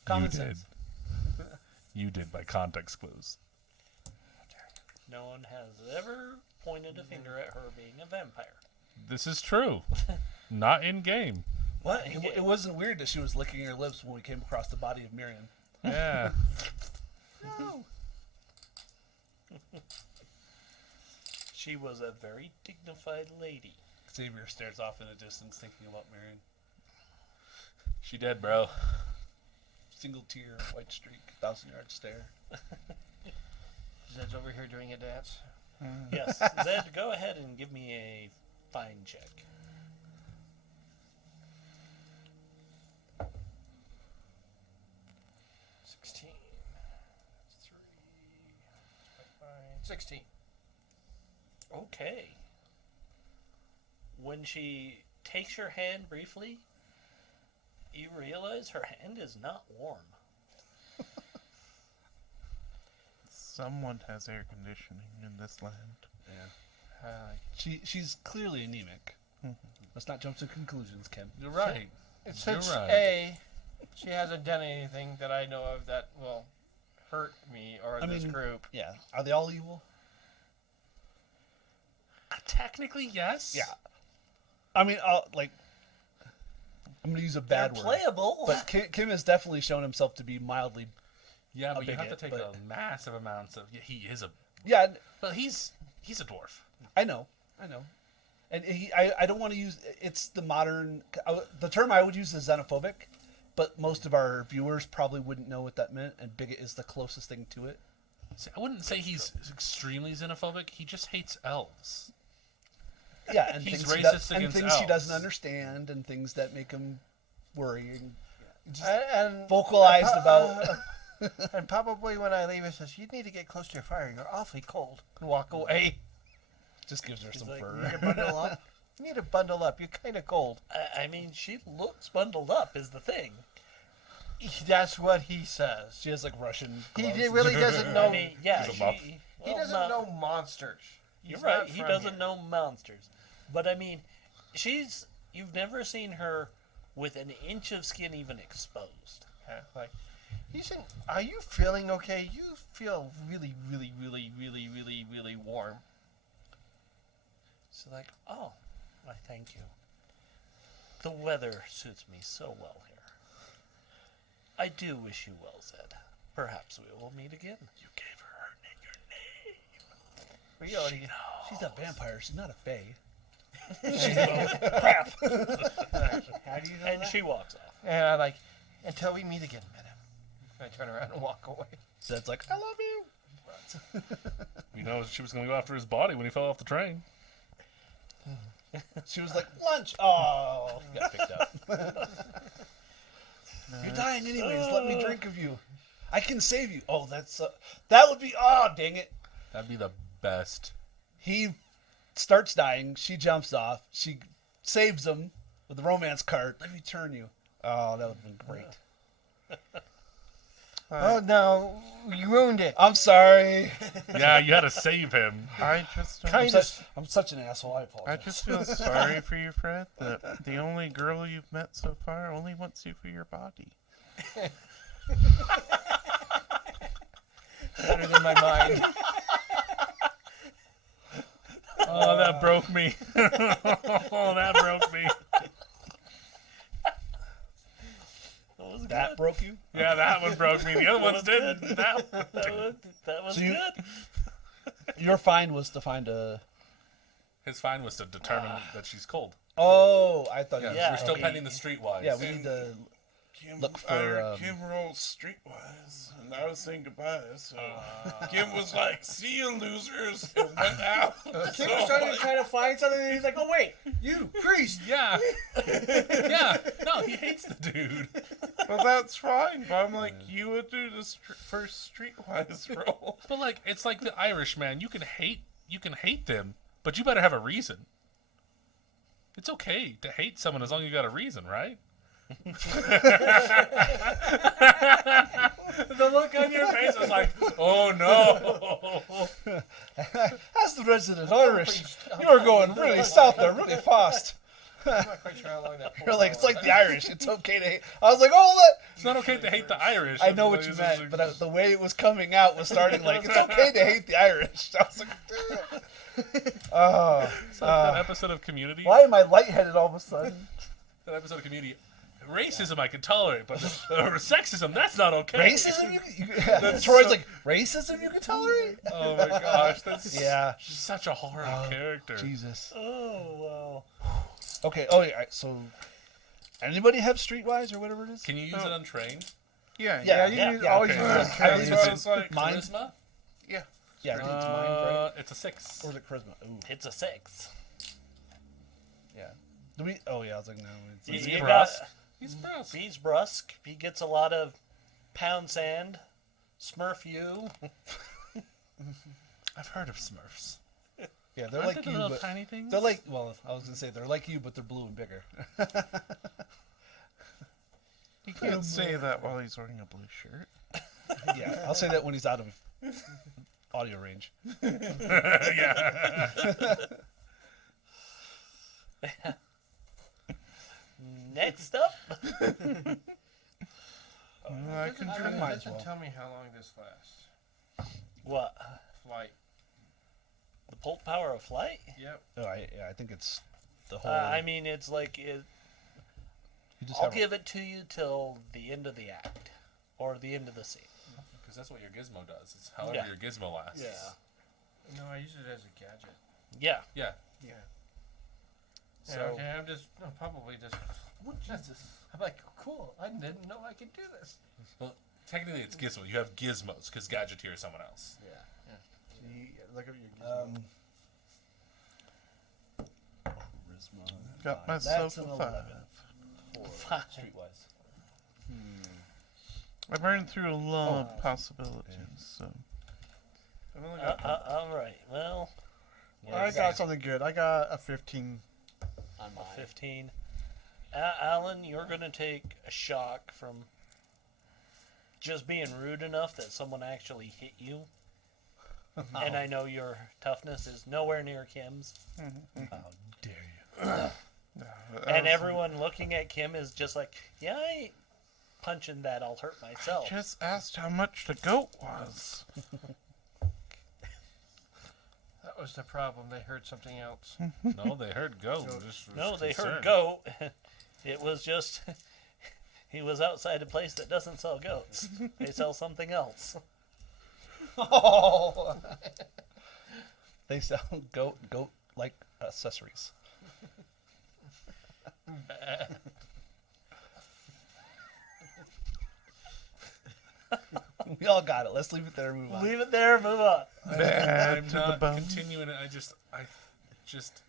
Common did. sense. You did by context clues. No one has ever pointed a finger at her being a vampire. This is true. Not in game. What? It wasn't weird that she was licking her lips when we came across the body of Marion. Yeah. No. She was a very dignified lady. Xavier stares off in the distance thinking about Marion. She did, bro. Single tear, white streak, 1,000-yard stare. Zed's over here doing a dance. Yes, Zed, go ahead and give me a fine check. That's 3. 16. Okay. When she takes your hand briefly, you realize her hand is not warm. Someone has air conditioning in this land. Yeah. She's clearly anemic. Let's not jump to conclusions, Kim. You're right. Since right. A, she hasn't done anything that I know of that will hurt me or this group. Yeah. Are they all evil? Technically, yes. Yeah. I mean, I'm going to use a bad They're word. playable. But Kim has definitely shown himself to be mildly. Yeah, but you have to bigot, take but- a massive amounts of. Yeah, he is a. Yeah, But he's a dwarf. I know. And I don't want to use. It's the modern. The term I would use is xenophobic, but most of our viewers probably wouldn't know what that meant, and bigot is the closest thing to it. See, I wouldn't say he's extremely xenophobic. He just hates elves. Yeah, and He's things he racist and against things she doesn't elves. understand, and things that make him worry. And Vocalized about. and probably when I leave, it says, "You need to get close to your fire. You're awfully cold." And walk away. Just gives her some like, You need fur. to bundle up. You need to bundle up. You're kind of cold. I mean, she looks bundled up, is the thing. That's what he says. She has like Russian. He gloves. really doesn't know. I mean, yeah, He's a muff. he well, doesn't not- know monsters. You're He's right. not He from doesn't here. know monsters. But I mean, you've never seen her with an inch of skin even exposed. Yeah, like, are you feeling okay? You feel really, really, really, really, really, really warm. So like, oh, I thank you. The weather suits me so well here. I do wish you well, Zed. Perhaps we will meet again. You gave her your name. We already. She's a vampire. She's not a fae. Crap. How do you know And that? she walks off. And I like, until we meet again, madam. I turn around and walk away. Zed's like, I love you. You know, she was going to go after his body when he fell off the train. She was like, lunch. Oh, got picked up. You're dying anyways. Let me drink of you. I can save you. Oh, that would be. Oh, dang it. That'd be the best. He starts dying. She jumps off. She saves him with the romance card. Let me turn you. Oh, that would have been great. Oh no, you ruined it. I'm sorry. Yeah, you had to save him. I just don't- I'm such an asshole. I apologize. I just feel sorry for you, Fred, that the only girl you've met so far only wants you for your body. Better than my mind. Oh, that broke me. Oh, that broke me. That broke you? Yeah, that one broke me. The other ones didn't. That was So you- good. Your find was to find a. His fine was to determine that she's cold. Oh, I thought. Yeah, you Yeah. we're still pending the streetwise. Yeah, we need to. Kim, Look for, I heard um, Kim rolled streetwise, and I was saying goodbye. So Kim was like, "See you, losers," and went out. Kim was trying to find something, and he's like, "Oh wait, you priest." Yeah. Yeah. No, he hates the dude. Well, that's fine. But I'm like, you would do the first streetwise roll. But like, it's like the Irish, man. You can hate them, but you better have a reason. It's okay to hate someone as long as you got a reason, right? The look on your face is like, oh no. As the resident Irish, you're going really south there, really fast. I'm not quite sure how long that. You're like, it's like the Irish. It's okay to hate. I was like, oh, look. It's not okay to hate the Irish. I know what you meant, but the way it was coming out was starting like, it's okay to hate the Irish. I was like, oh, It's like that episode of Community. why am I lightheaded all of a sudden? That episode of Community. Racism I can tolerate, but sexism, that's not okay. Racism? Troy's like, racism you can tolerate? Oh my gosh, that's Yeah. such a horrible character. Jesus. Oh, Okay, oh, yeah, all right, so anybody have Streetwise or whatever it is? Can you use it untrained? Yeah, Yeah, you yeah, always okay. use I that. use That's it. why I was like, Mine? Charisma? yeah. Yeah, I think it's mine, right? It's a 6. Or is it charisma? Ooh, it's a 6. yeah. Do we? Oh, yeah, I was like, no. It's, You got, brusque. He's brusque. he's brusque. He gets a lot of pound sand. Smurf you. I've heard of Smurfs. yeah, they're Aren't like they you, the little but tiny things? they're like, well, I was going to say they're like you, but they're blue and bigger. You can't say that while he's wearing a blue shirt. Yeah, I'll say that when he's out of audio range. Yeah. Next up, I can It drink. Might as doesn't well. tell me how long this lasts. what? Flight. The pulp power of flight? Yep. Oh, I think it's the whole. I mean, it's like it. you just I'll have a- give it to you till the end of the act, or the end of the scene. Because that's what your gizmo does. It's however Yeah. your gizmo lasts. No, I use it as a gadget. Yeah. Yeah. Yeah. So, Okay, I'm probably just. Jesus. I'm like, cool. I didn't know I could do this. well, technically it's gizmo. You have gizmos because Gadgeteer is someone else. Look at your. Charisma. Got That's myself an a 11 5. for Streetwise. I burned through a lot of possibilities, so. I've only got. All right. Well, I got something good. I got a 15. On mine. 15. Alan, you're gonna take a shock from just being rude enough that someone actually hit you. And I know your toughness is nowhere near Kim's. How dare you? And everyone looking at Kim is just like, yeah, I ain't punching that. I'll hurt myself. Just asked how much the goat was. That was the problem. They heard something else. No, they heard go. Just No, was they heard concerned. goat. It was just he was outside a place that doesn't sell goats. They sell something else. Oh. They sell goat like accessories. We all got it. Let's leave it there and move on. Leave it there. Move on. Bad I'm to the not bone. continuing it. I just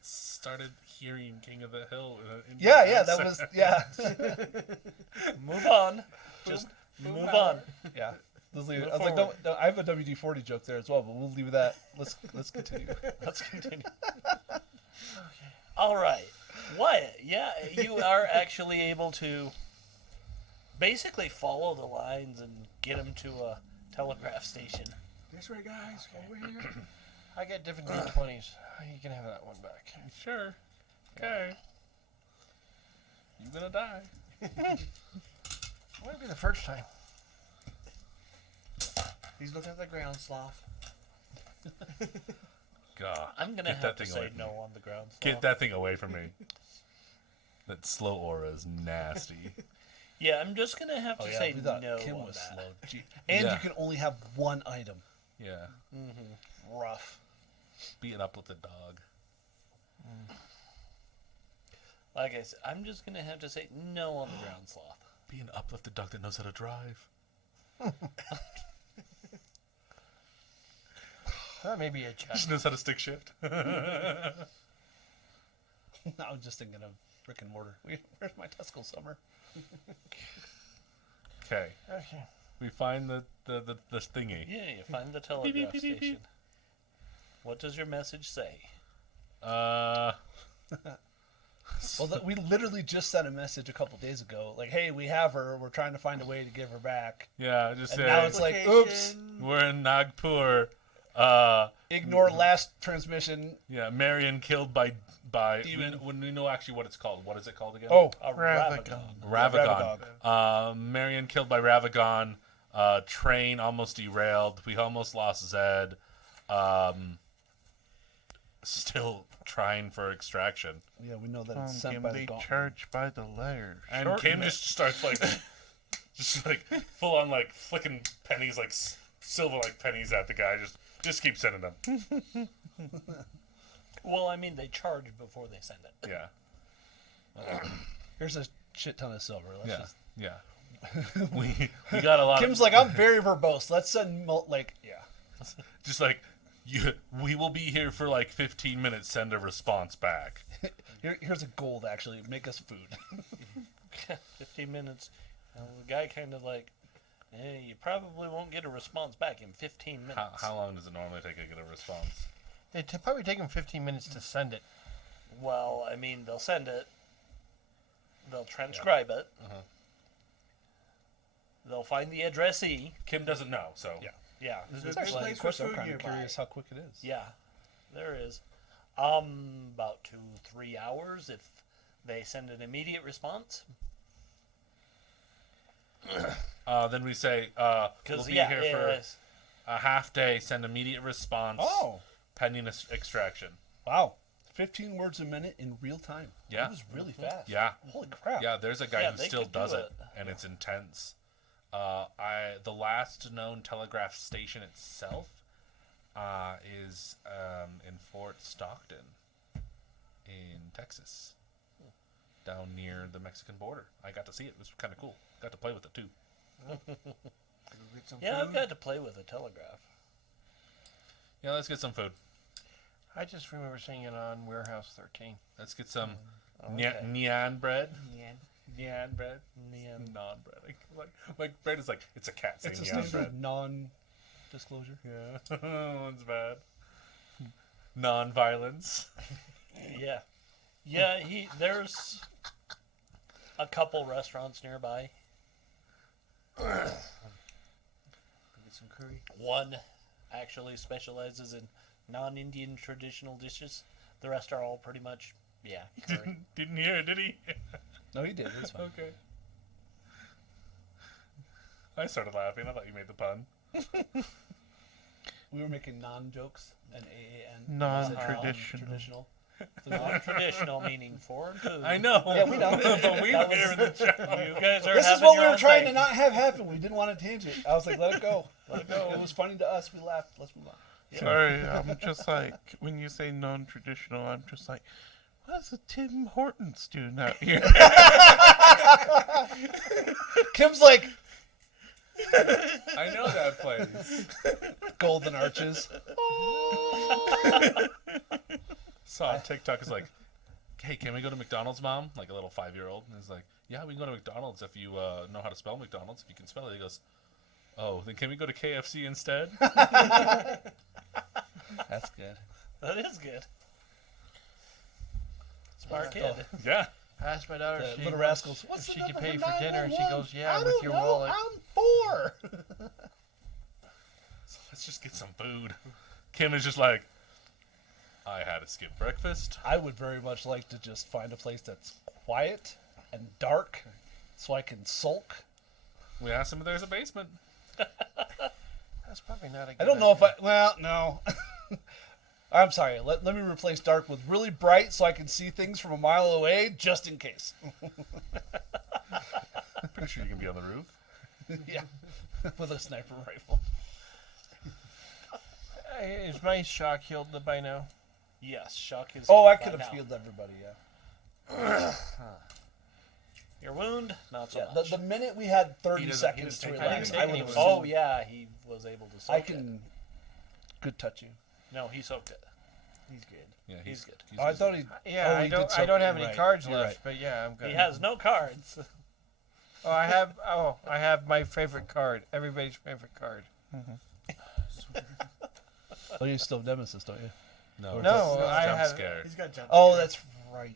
started hearing King of the Hill. In my Yeah, head, that so- was, yeah. Move on. Just move on. Yeah. Let's leave it. Move I was like, forward. I have a WD-40 joke there as well, but we'll leave that. Let's continue. Let's continue. All right. Wyatt, yeah, you are actually able to basically follow the lines and get him to a telegraph station. This way, guys. Over here. I get different D20s. You can have that one back. Sure. Okay. You're gonna die. Might be the first time. He's looking at the ground sloth. God. I'm going to Get have that to thing say away from no me. on the ground. Get that thing away from me. That slow aura is nasty. Yeah, I'm just going to have to say we thought no Kim on was that. slow. Gee. And Yeah. you can only have one item. Yeah. Rough. Be an uplifted dog. Like I said, I'm just going to have to say no on the ground sloth. Be an uplifted dog that knows how to drive. That may be a check. Just knows how to stick shift. I was just thinking of brick and mortar. Where's my Tuscle Summer? Okay. Okay. We find the thingy. Yeah, you find the telegraph station. What does your message say? Well, we literally just sent a message a couple days ago, like, "Hey, we have her. We're trying to find a way to give her back." Yeah, just And say now it's like, "Oops, we're in Nagpur. ignore last transmission." Yeah, Marion killed by Demon. when we know actually what it's called. What is it called again? Oh, A Ravagon. Ravagon. Marion killed by Ravagon. Train almost derailed. We almost lost Zed. Still trying for extraction. yeah, we know that it's sent Kim, by the they gauntlet. charge by the layer. And Shorten Kim it. just starts like, just like full on like flicking pennies, like silver like pennies at the guy. Just keep sending them. Well, I mean, they charge before they send it. Yeah, Here's a shit ton of silver. Let's yeah, just... yeah. we got a lot. Kim's of, like, I'm very verbose. Let's send yeah. just like we will be here for like 15 minutes. Send a response back. Here's a gold actually. Make us food. 15 minutes. And the guy kind of like, hey, you probably won't get a response back in 15 minutes. How long does it normally take to get a response? It'd probably take him 15 minutes to send it. Well, I mean, they'll send it. They'll transcribe it. Uh-huh. They'll find the addressee. Kim doesn't know, so Yeah. Yeah. There's a It's good like- place Of for course, I'm food kind of nearby. curious how quick it is. yeah, there is. About 2-3 hours if they send an immediate response. then we say we'll Because be here for yes. a half day. Send immediate response. Oh, Pending extraction. wow. 15 words a minute in real time. Yeah. It was really fast. Yeah. Holy crap. Yeah, there's a guy Yeah, who they still could do does it, it. and it's intense. The last known telegraph station itself is in Fort Stockton, in Texas, down near the Mexican border. I got to see it. It was kind of cool. Got to play with it too. Get some Yeah, I've food. got to play with a telegraph. Yeah, let's get some food. I just remember seeing it on Warehouse 13. Let's get some Okay. nyan bread. Yeah. Nyan bread. Nyan. Non bread. Like bread is like it's a cat saying It's a nyan bread. standard non-disclosure. Yeah, one's bad. Non-violence. Yeah. Yeah, there's a couple restaurants nearby. Get some curry. One actually specializes in non-Indian traditional dishes. The rest are all pretty much, yeah, curry. Didn't hear it, did he? No, he did. It was fine. Okay. I started laughing. I thought you made the pun. We were making non-jokes and AAN. Non-traditional. Traditional. Non-traditional meaning foreign food. I know. Yeah, we know. But we That were here in the chat. You guys are This is having what your we were own trying thing. to not have happen. We didn't want a tangent. I was like, let it go. Let it go. It was funny to us. We laughed. Let's move on. Sorry, I'm just like, when you say non-traditional, I'm just like, what is the Tim Hortons doing out here? Kim's like, I know that place. Golden Arches. Saw on TikTok is like, hey, can we go to McDonald's, Mom? Like a little 5-year-old. And it's like, yeah, we can go to McDonald's if you know how to spell McDonald's. If you can spell it. He goes, oh, then can we go to KFC instead? That's good. That is good. Smart kid. Yeah. I asked my daughter The if she, Little Rascals. if What's the she could number pay for for dinner, and she 911? goes, "Yeah, I with don't your know, wallet." I'm 4. So let's just get some food. Kim is just like, I had to skip breakfast. I would very much like to just find a place that's quiet and dark so I can sulk. We asked him if there's a basement. That's probably not a good I don't know if idea. well, no. I'm sorry. Let me replace dark with really bright so I can see things from a mile away just in case. Pretty sure you can be on the roof. Yeah. With a sniper rifle. Is my shock healed by now? Yes, shock is. Oh, I by could have now. healed everybody, yeah. Your wound, not so Yeah, much. the minute we had 30 He seconds to doesn't take relax, I I didn't would take have. any- Oh yeah, he was able to soak I it. can good touch you. No, he soaked it. He's good. Yeah, He's good. Oh, I thought he. Yeah, oh, I he don't. did I soak don't you, have any right. cards You're left, but yeah, I'm good. He has no cards. Oh, I have. Oh, I have my favorite card. Everybody's favorite card. Oh, you still have Nemesis, don't you? No, No, it's I jump have- scare. He's got jump Oh, scare. that's right.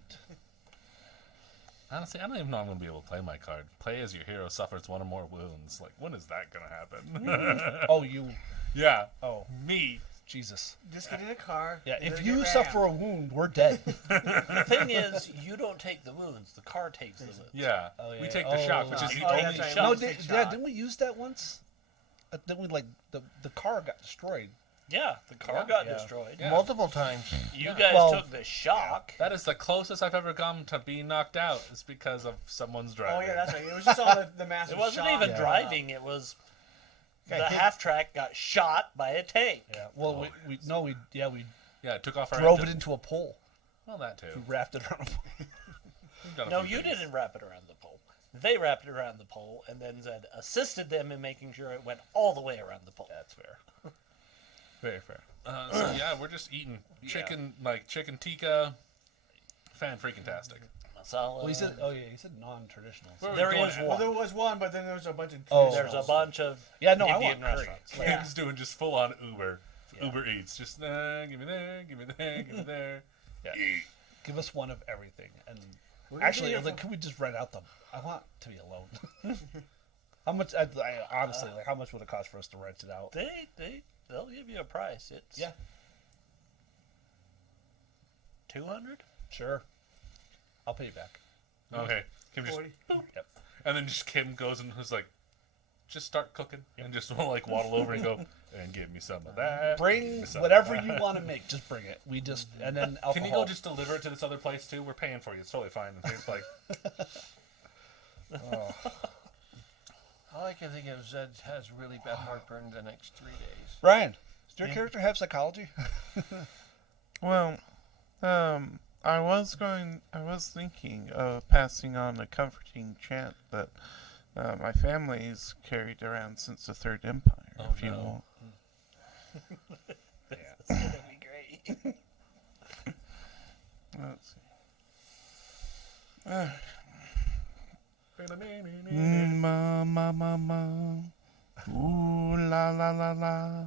Honestly, I don't even know I'm going to be able to play my card. Play as your hero suffers one or more wounds. Like, when is that going to happen? Oh, you. Yeah. Oh, Me. Jesus. Just get in a car. Yeah, and if then you get suffer rammed. a wound, we're dead. The thing is, you don't take the wounds. The car takes the wounds. Yeah. Oh, We yeah. take the shock, Oh, which is oh, the yeah, only that's right. shock. No, Let's take yeah, shot. didn't we use that once? Didn't we like the car got destroyed? Yeah, the car Yeah. got Yeah. destroyed. Yeah. Multiple times. You guys Well, took the shock. That is the closest I've ever come to being knocked out. It's because of someone's Oh driving. yeah, that's right. It was just all the massive. It wasn't shock even and, driving. It was Okay, the hit- half track got shot by a tank. Yeah. Well, we Yeah, it took off our drove it engine. into a pole. Well, that too. We wrapped it around a pole. We've done a No, few you things. didn't wrap it around the pole. They wrapped it around the pole and then said assisted them in making sure it went all the way around the pole. That's fair. Very fair. So yeah, we're just eating chicken, like chicken tikka. Fan-freaking-tastic. Masala. Well, he said, oh yeah, he said non-traditional. so- Where are we There going is at? Well, one. there was one, but then there was a bunch of. Oh. There's a traditionals. bunch of Yeah, no, I Indian want curry. restaurants. Like, Yeah. he's doing just full-on Uber. Yeah. Uber Eats. Just give me there, give me there, give me there. Yeah. Eat. Give us one of everything, and We're gonna actually, be here like, for- can we just rent out them? I want to be alone. How much? I honestly, like, how much would it cost for us to rent it out? They'll give you a price. It's Yeah. 200. Sure. I'll pay you back. Okay. Kim just 40. Yep. and then just Kim goes and was like, just start cooking and just like waddle over and go and give me some of that. give Bring me some of whatever that." you want to make. Just bring it. We just and then alcohol. Can you go just deliver it to this other place too? We're paying for you. It's totally fine. It tastes like All I can think of is Zed has really bad heartburn the next 3 days. Ryan, does your character have psychology? Well, I was thinking of passing on a comforting chant that my family's carried around since the Third Empire. Oh, if you no. want. It's gonna be great. Let's see. Ma ma ma ma. Ooh la la la la.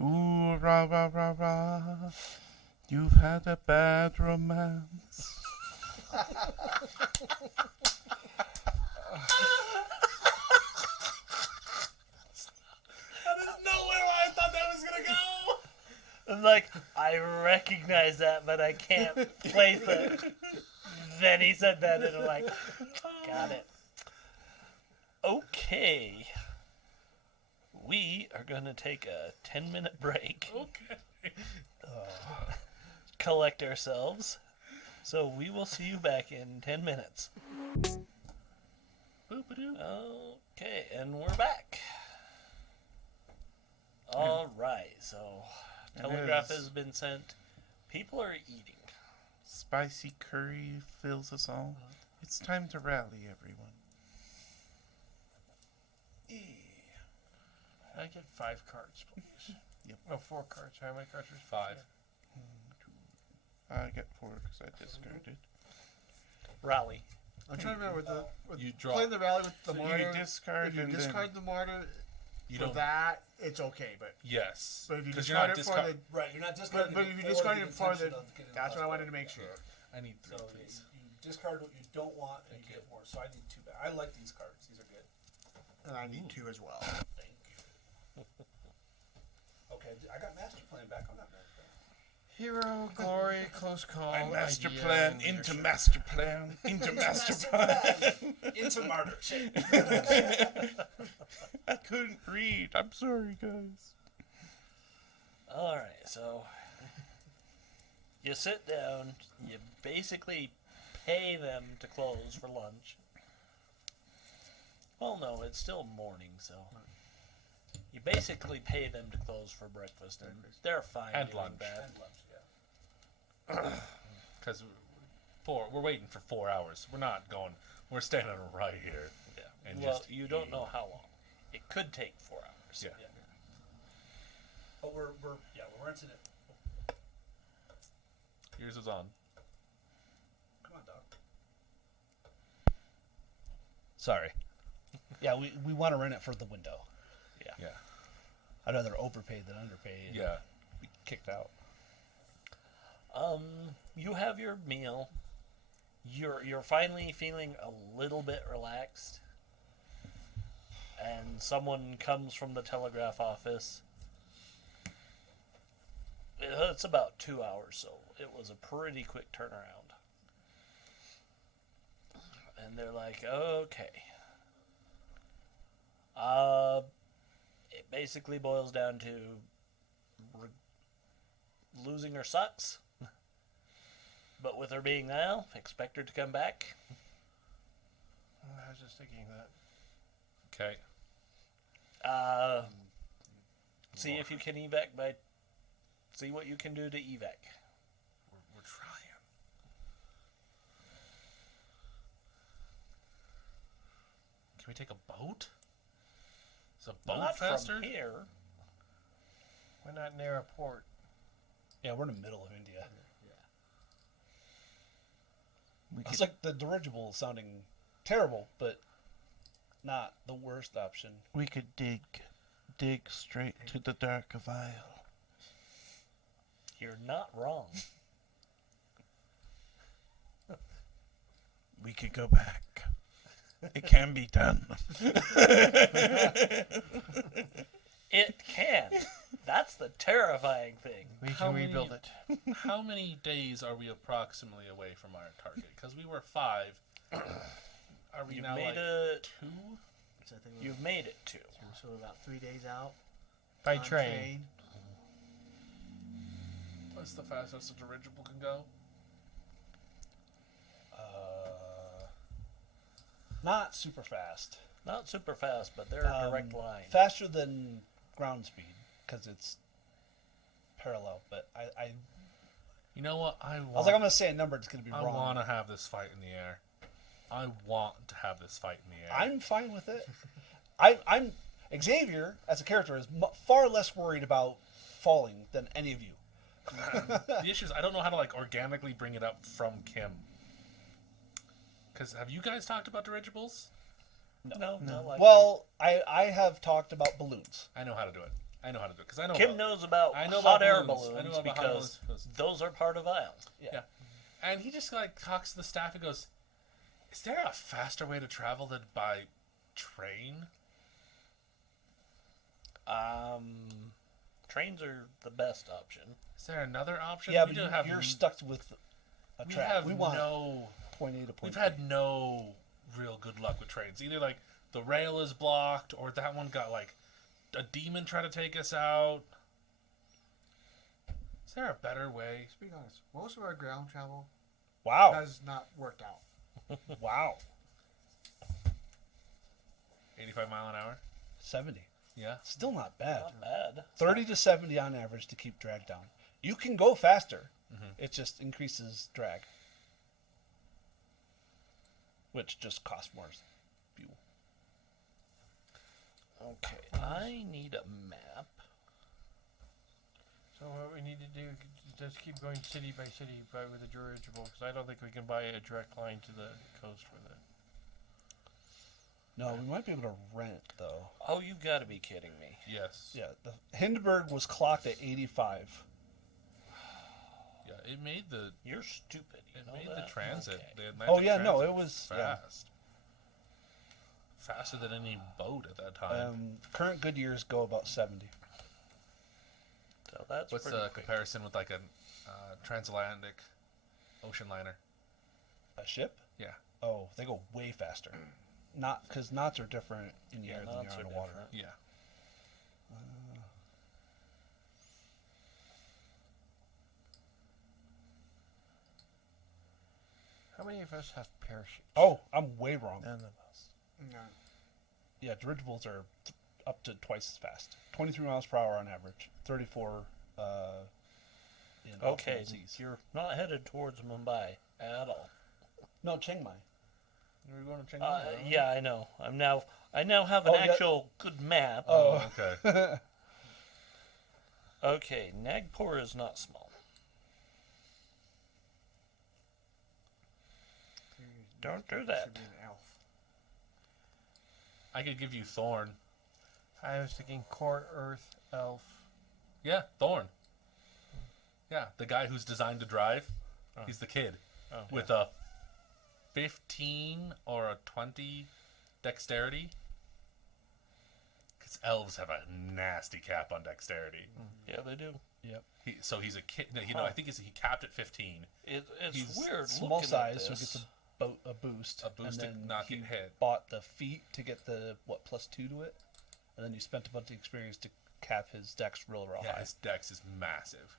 Ooh ra ra ra ra. You've had a bad romance. I thought that was gonna go. I'm like, I recognize that, but I can't place it. Then he said that, and I'm like, got it. Okay. We are going to take a 10-minute break, Okay. collect ourselves. So we will see you back in 10 minutes. Boop-a-doo. Okay, and we're back. All right, so telegraph is. has been sent. People are eating. Spicy curry fills us all. It's time to rally, everyone. I get 5 cards, please. Yep. No, 4 cards. How many cards are 5. I get 4 because I discarded. Rally. I'm trying to remember with You draw. playing the rally with the So martyr. you discard If you and discard the martyr You for don't. that, it's okay. But Yes. but if you Because discard you're not it for discard. the Right, you're not discarding. but if you discard it for the, that's what I wanted to make sure. sure. I need 3, So please. you discard what you don't want, and you get more. So I need 2 back. I like these cards. These are good. And I need 2 as well. Thank you. Okay, I got master plan back on that. Hero, glory, close call. My master idea, plan and into leadership. master plan into master plan. Into martyr shape. I couldn't read. I'm sorry, guys. All right, so you sit down. You basically pay them to close for lunch. Well, no, it's still morning, so you basically pay them to close for breakfast, and they're fine And doing lunch. that. And lunch, yeah. Because we're waiting for 4 hours. We're not going. We're standing right here. Yeah. And Well, just you don't eat. know how long. It could take 4 hours. Yeah. Yeah. But we're renting it. Yours is on. Come on, dog. Sorry. Yeah, we want to rent it for the window. Yeah. I'd rather overpay than underpay and Yeah. be kicked out. You have your meal. You're finally feeling a little bit relaxed, and someone comes from the telegraph office. It's about 2 hours, so it was a pretty quick turnaround. And they're like, okay. It basically boils down to losing her sucks. But with her being now, expect her to come back. I was just thinking that. Okay. See if you can evac by. See what you can do to evac. We're trying. Can we take a boat? Is a boat Not faster? from here. Why not near a port? Yeah, we're in the middle of India. We It's could, like the dirigible sounding terrible, but not the worst option. we could dig straight to the Dark of Isle. You're not wrong. We could go back. It can be done. It can. That's the terrifying thing. We How can many- rebuild it. How many days are we approximately away from our target? Because we were 5. Are we You've now made like it. 2? So I think we're You've made it 2. so we're about 3 days out. By on train. What's the fastest a dirigible can go? Not super fast. Not super fast, but they're a direct line. Faster than ground speed because it's parallel. But I You know what? I was like, I'm gonna say a number that's gonna be I wrong. want to have this fight in the air. I want to have this fight in the air. I'm fine with it. I'm Xavier as a character is far less worried about falling than any of you. The issue is I don't know how to like organically bring it up from Kim. Because have you guys talked about dirigibles? No, not like Well, I have talked about balloons. I know how to do it. Because I know Kim about, knows about I know hot about air balloons. I know balloons about hot because balloons. those are part of Isle. Yeah. And he just like talks to the staff and goes, "Is there a faster way to travel than by train?" Trains are the best option. Is there another option? Yeah, we but do have you're stuck with a we track. have We want no point A to point we've B. had no real good luck with trains. Either like the rail is blocked or that one got like a demon trying to take us out. Is there a better way? To be honest, most of our ground travel Wow. has not worked out. Wow. 85 mile an hour? 70. Yeah. Still not bad. Not bad. 30 to 70 on average to keep drag down. You can go faster. Mhm. It just increases drag. Which just costs more fuel. Okay, I need a map. So what we need to do is just keep going city by city with the dirigible, because I don't think we can buy a direct line to the coast with it. No, we might be able to rent though. Oh, you gotta be kidding me. Yes. Yeah, the Hindenburg was clocked at 85. Yeah, it made the You're stupid. You it know made that? the transit. Okay. The Atlantic Oh yeah, no, transit it was yeah. fast. Faster than any boat at that time. Current good years go about 70. So that's What's pretty the quick. comparison with like a transatlantic ocean liner? A ship? Yeah. Oh, they go way faster. Not because knots are different in the Yeah, air than knots they are are in water. different. Yeah. How many of us have parachutes? Oh, I'm way wrong. None of us. Yeah, dirigibles are up to twice as fast. 23 miles per hour on average. 34 in Okay, altitude seas. you're not headed towards Mumbai at all. No, Chiang Mai. We're going to Chiang Mai. aren't we? Yeah, I know. I now have an Oh, yeah. actual good map. Oh, Okay. Okay, Nagpur is not small. Don't do that. Should be an elf. I could give you Thorn. I was thinking core earth elf. Yeah, Thorn. Yeah, the guy who's designed to drive. Oh. He's the kid Oh, with a 15 or a 20 dexterity. Because elves have a nasty cap on dexterity. Yeah, they do. So he's a kid. No, I think he capped at 15. It's He's weird. small looking size, at so he this. gets a boost. A boost to and then not he get hit. bought the feet to get the +2 to it, and then you spent a bunch of experience to cap his dex real Yeah, high. his dex is massive.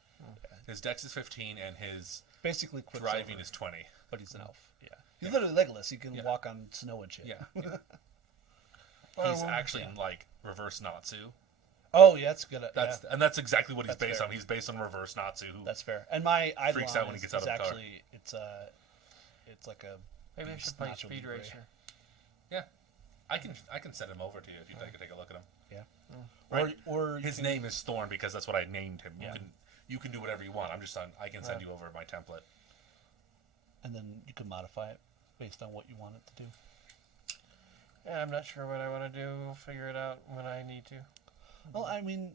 His dex is 15 and his Basically, Quicksilver, driving is 20. but he's an elf. Yeah, he's literally Legolas. He can Yeah. walk on snow and shit. Yeah. Well, He's well, actually in like reverse Natsu. Oh yeah, that's good. That's yeah, and that's exactly what he's That's based fair. on. He's based on reverse Natsu. Who that's fair. And my Eidolon Freaks out when he gets out is of the car. actually it's like a maybe I beast should play Nacho Speed Libre. Racer. I can send him over to you if you'd like to take a look at him. Right. Or you His can- name is Thorn because that's what I named him. Yeah. You can do whatever you want. I can send you over my template. and then you can modify it based on what you want it to do. Yeah, I'm not sure what I want to do. We'll figure it out when I need to. Well, I mean,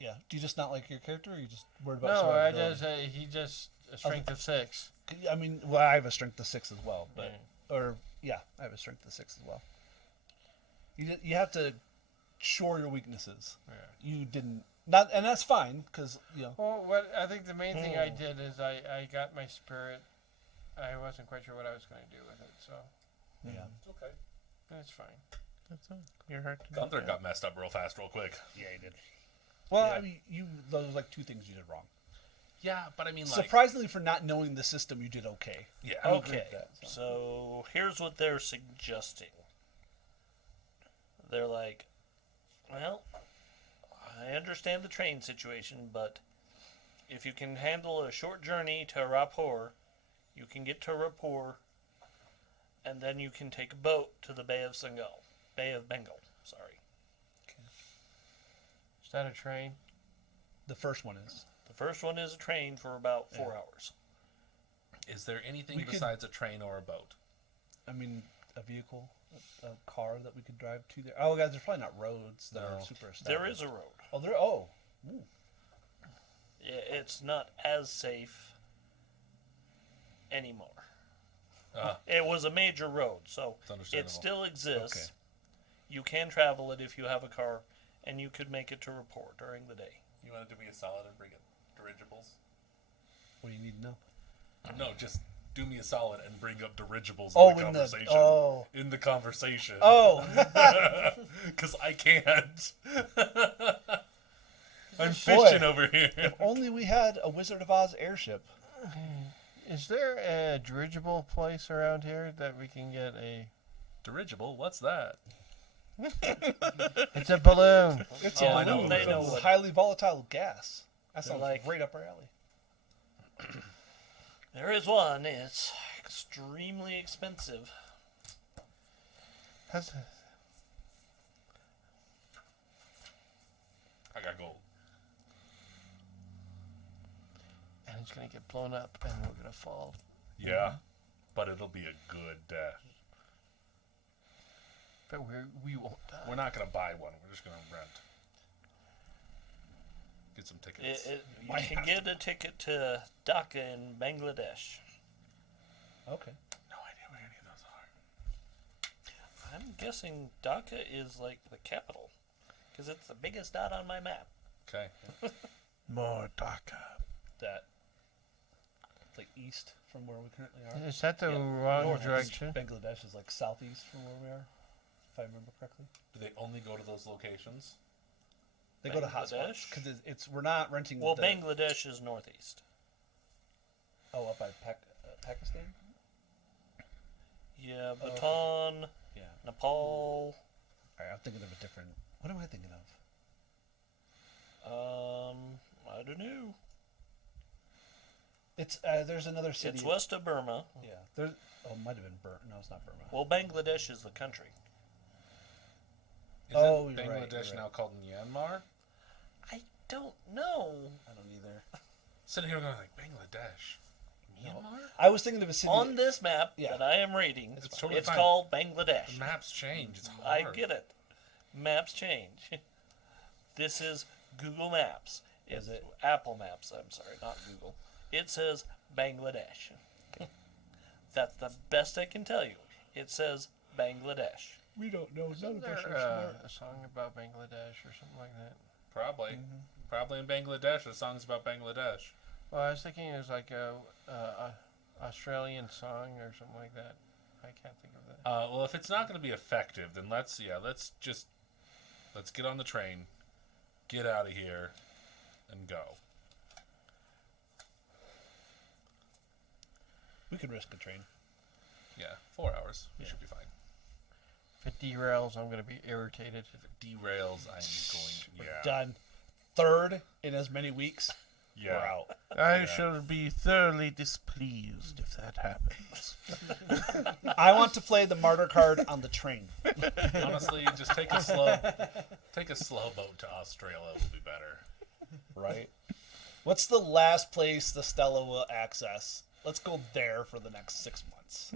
yeah. Do you just not like your character, or you just worried about? No, I survivability? just he just a strength of 6. I mean, well, I have a strength of 6 as well, but Yeah. or yeah, I have a strength of 6 as well. You have to shore your weaknesses. Yeah. You didn't not, and that's fine because Well, what I think the main thing I did is I got my spirit. I wasn't quite sure what I was going to do with it, so yeah. Okay. that's fine. That's all. You're hard to Gunther get. got messed up real fast, real quick. Yeah, you did. Well, Yeah. I mean, those like 2 things you did wrong. Yeah, but I mean, like, Surprisingly, for not knowing the system, you did okay. yeah. I would agree Okay, with that, so here's what they're suggesting. They're like, well, I understand the train situation, but if you can handle a short journey to Rapport, you can get to Rapport, and then you can take a boat to the Bay of Bengal. Sorry. Is that a train? The first one is. The first one is a train for about 4 hours. Is there anything We could- besides a train or a boat? I mean, a vehicle, a car that we could drive to there. Oh, guys, there's probably not roads that are No. super established. There is a road. Oh, there. Oh, ooh. It's not as safe anymore. Ah, It was a major road, so it's understandable. it still exists. Okay. You can travel it if you have a car, and you could make it to Rapport during the day. You want to do me a solid and bring it dirigibles? What do you need to know? No, just do me a solid and bring up dirigibles Oh, in the in the conversation. oh In the conversation. oh. Because I can't. I'm Boy. fishing over here. If only we had a Wizard of Oz airship. Is there a dirigible place around here that we can get a? Dirigible? What's that? It's a balloon. It's Yeah, a I know balloon what it filled is. with highly volatile gas. That They're sounds like- right up our alley. There is one. It's extremely expensive. That's gold. And it's gonna get blown up, and we're gonna fall. Yeah, but it'll be a good death. But we won't die. We're not gonna buy one. We're just gonna rent. Get some tickets. You can get a ticket to Dhaka in Bangladesh. Okay. No idea where any of those are. I'm guessing Dhaka is like the capital, because it's the biggest dot on my map. Okay. More Dhaka. That. Like east from where we currently are. Is that the Yeah. wrong North. direction? Bangladesh is like southeast from where we are, if I remember correctly. Do they only go to those locations? They go to Bangladesh? hotspots because it's we're not renting. Well, the, Bangladesh is northeast. Oh, up by Pakistan. Yeah, Bhutan, Yeah. Nepal. All right, I'm thinking of a different. What am I thinking of? I don't know. It's there's another city. It's west of Burma. Yeah. There's. Oh, it might have been Burma. No, it's not Burma. Well, Bangladesh is the country. Isn't Oh, you're right, Bangladesh you're now right. called Myanmar? I don't know. I don't either. Sitting here going like Bangladesh, Myanmar. I was thinking of a city. On this map Yeah. that I am reading, It's it's, totally fine. called Bangladesh. The maps change. It's I hard. get it. Maps change. This is Google Maps. Is it? Apple Maps, I'm sorry, not Google. It says Bangladesh. That's the best I can tell you. It says Bangladesh. We don't know. None Isn't of us there are smart. a song about Bangladesh or something like that? Probably. Mm-hmm. Probably in Bangladesh. The song's about Bangladesh. Well, I was thinking it was like a Australian song or something like that. I can't think of that. Well, if it's not going to be effective, then let's get on the train, get out of here, and go. We could risk a train. Yeah, 4 hours. We Yeah. should be fine. If it derails, I'm going to be irritated. If it derails, I'm going. Yeah. Done. Third in as many weeks. Yeah. We're out. I shall be thoroughly displeased if that happens. I want to play the martyr card on the train. Honestly, just take a slow boat to Australia will be better. Right. What's the last place the Stella will access? Let's go there for the next 6 months.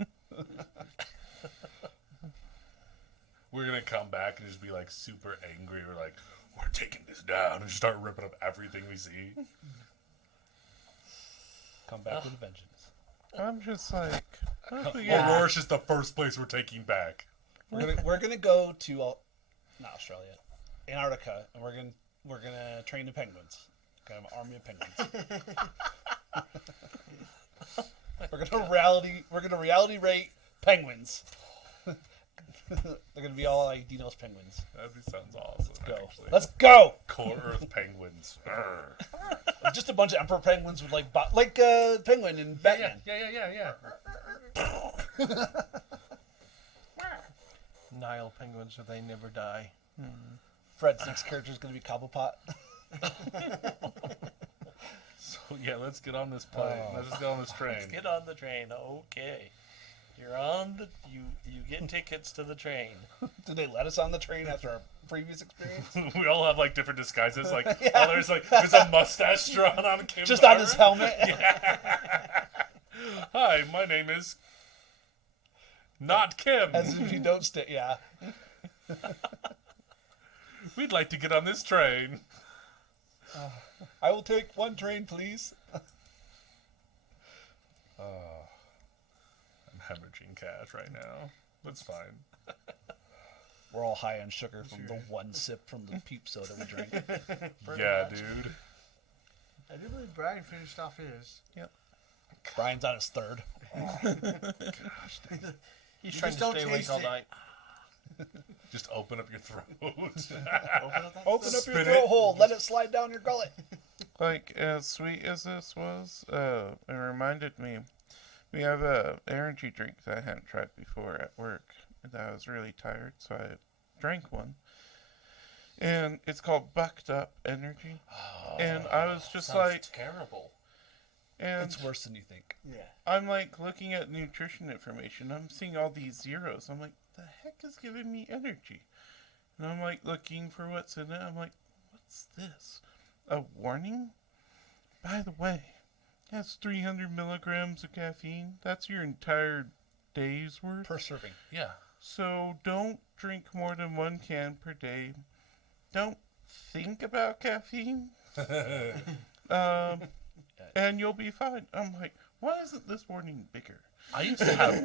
We're gonna come back and just be like super angry. We're like, we're taking this down, and just start ripping up everything we see. Come back with a vengeance. I'm just like, what if we get Aurora's just the first place we're taking back. We're gonna go to not Australia, Antarctica, and we're gonna train the penguins. Kind of an army of penguins. We're gonna reality rate penguins. They're gonna be all like Dino's penguins. That sounds awesome. Go. Actually. Let's go. Core Earth penguins. Arr. Just a bunch of emperor penguins with like penguin and Batman. Yeah. Nile penguins, so they never die. Fred's next character is gonna be Cobblepot. So yeah, let's get on this plane. Let's just get on this train. Let's get on the train. Okay. You're on the you get tickets to the train. Did they let us on the train after our previous experience? We all have like different disguises. Like, oh, there's a mustache drawn on Kim. Just on his helmet. Hi, my name is not Kim. As if you don't stay. Yeah. We'd like to get on this train. I will take one train, please. I'm hemorrhaging cash right now. That's fine. We're all high on sugar from the one sip from the peep soda we drank. Yeah, dude. I do believe Brian finished off his. Brian's on his third. He's You trying just to don't stay awake taste all it. night. Just open up your throat. Open up that Open up Spit your it. throat hole. Let it slide down your gullet. Like, as sweet as this was, it reminded me, we have a energy drink that I hadn't tried before at work, that I was really tired, so I drank one. And it's called Bucked Up Energy. And I was just Sounds like, terrible. and It's worse than you think. Yeah. I'm like looking at nutrition information. I'm seeing all these zeros. I'm like, the heck is giving me energy? And I'm like looking for what's in it. I'm like, what what's this? A warning? By the way, that's 300 milligrams of caffeine. That's your entire day's worth. Per serving. Yeah. So don't drink more than 1 can per day. Don't think about caffeine. And you'll be fine. I'm like, why isn't this warning bigger? I used to have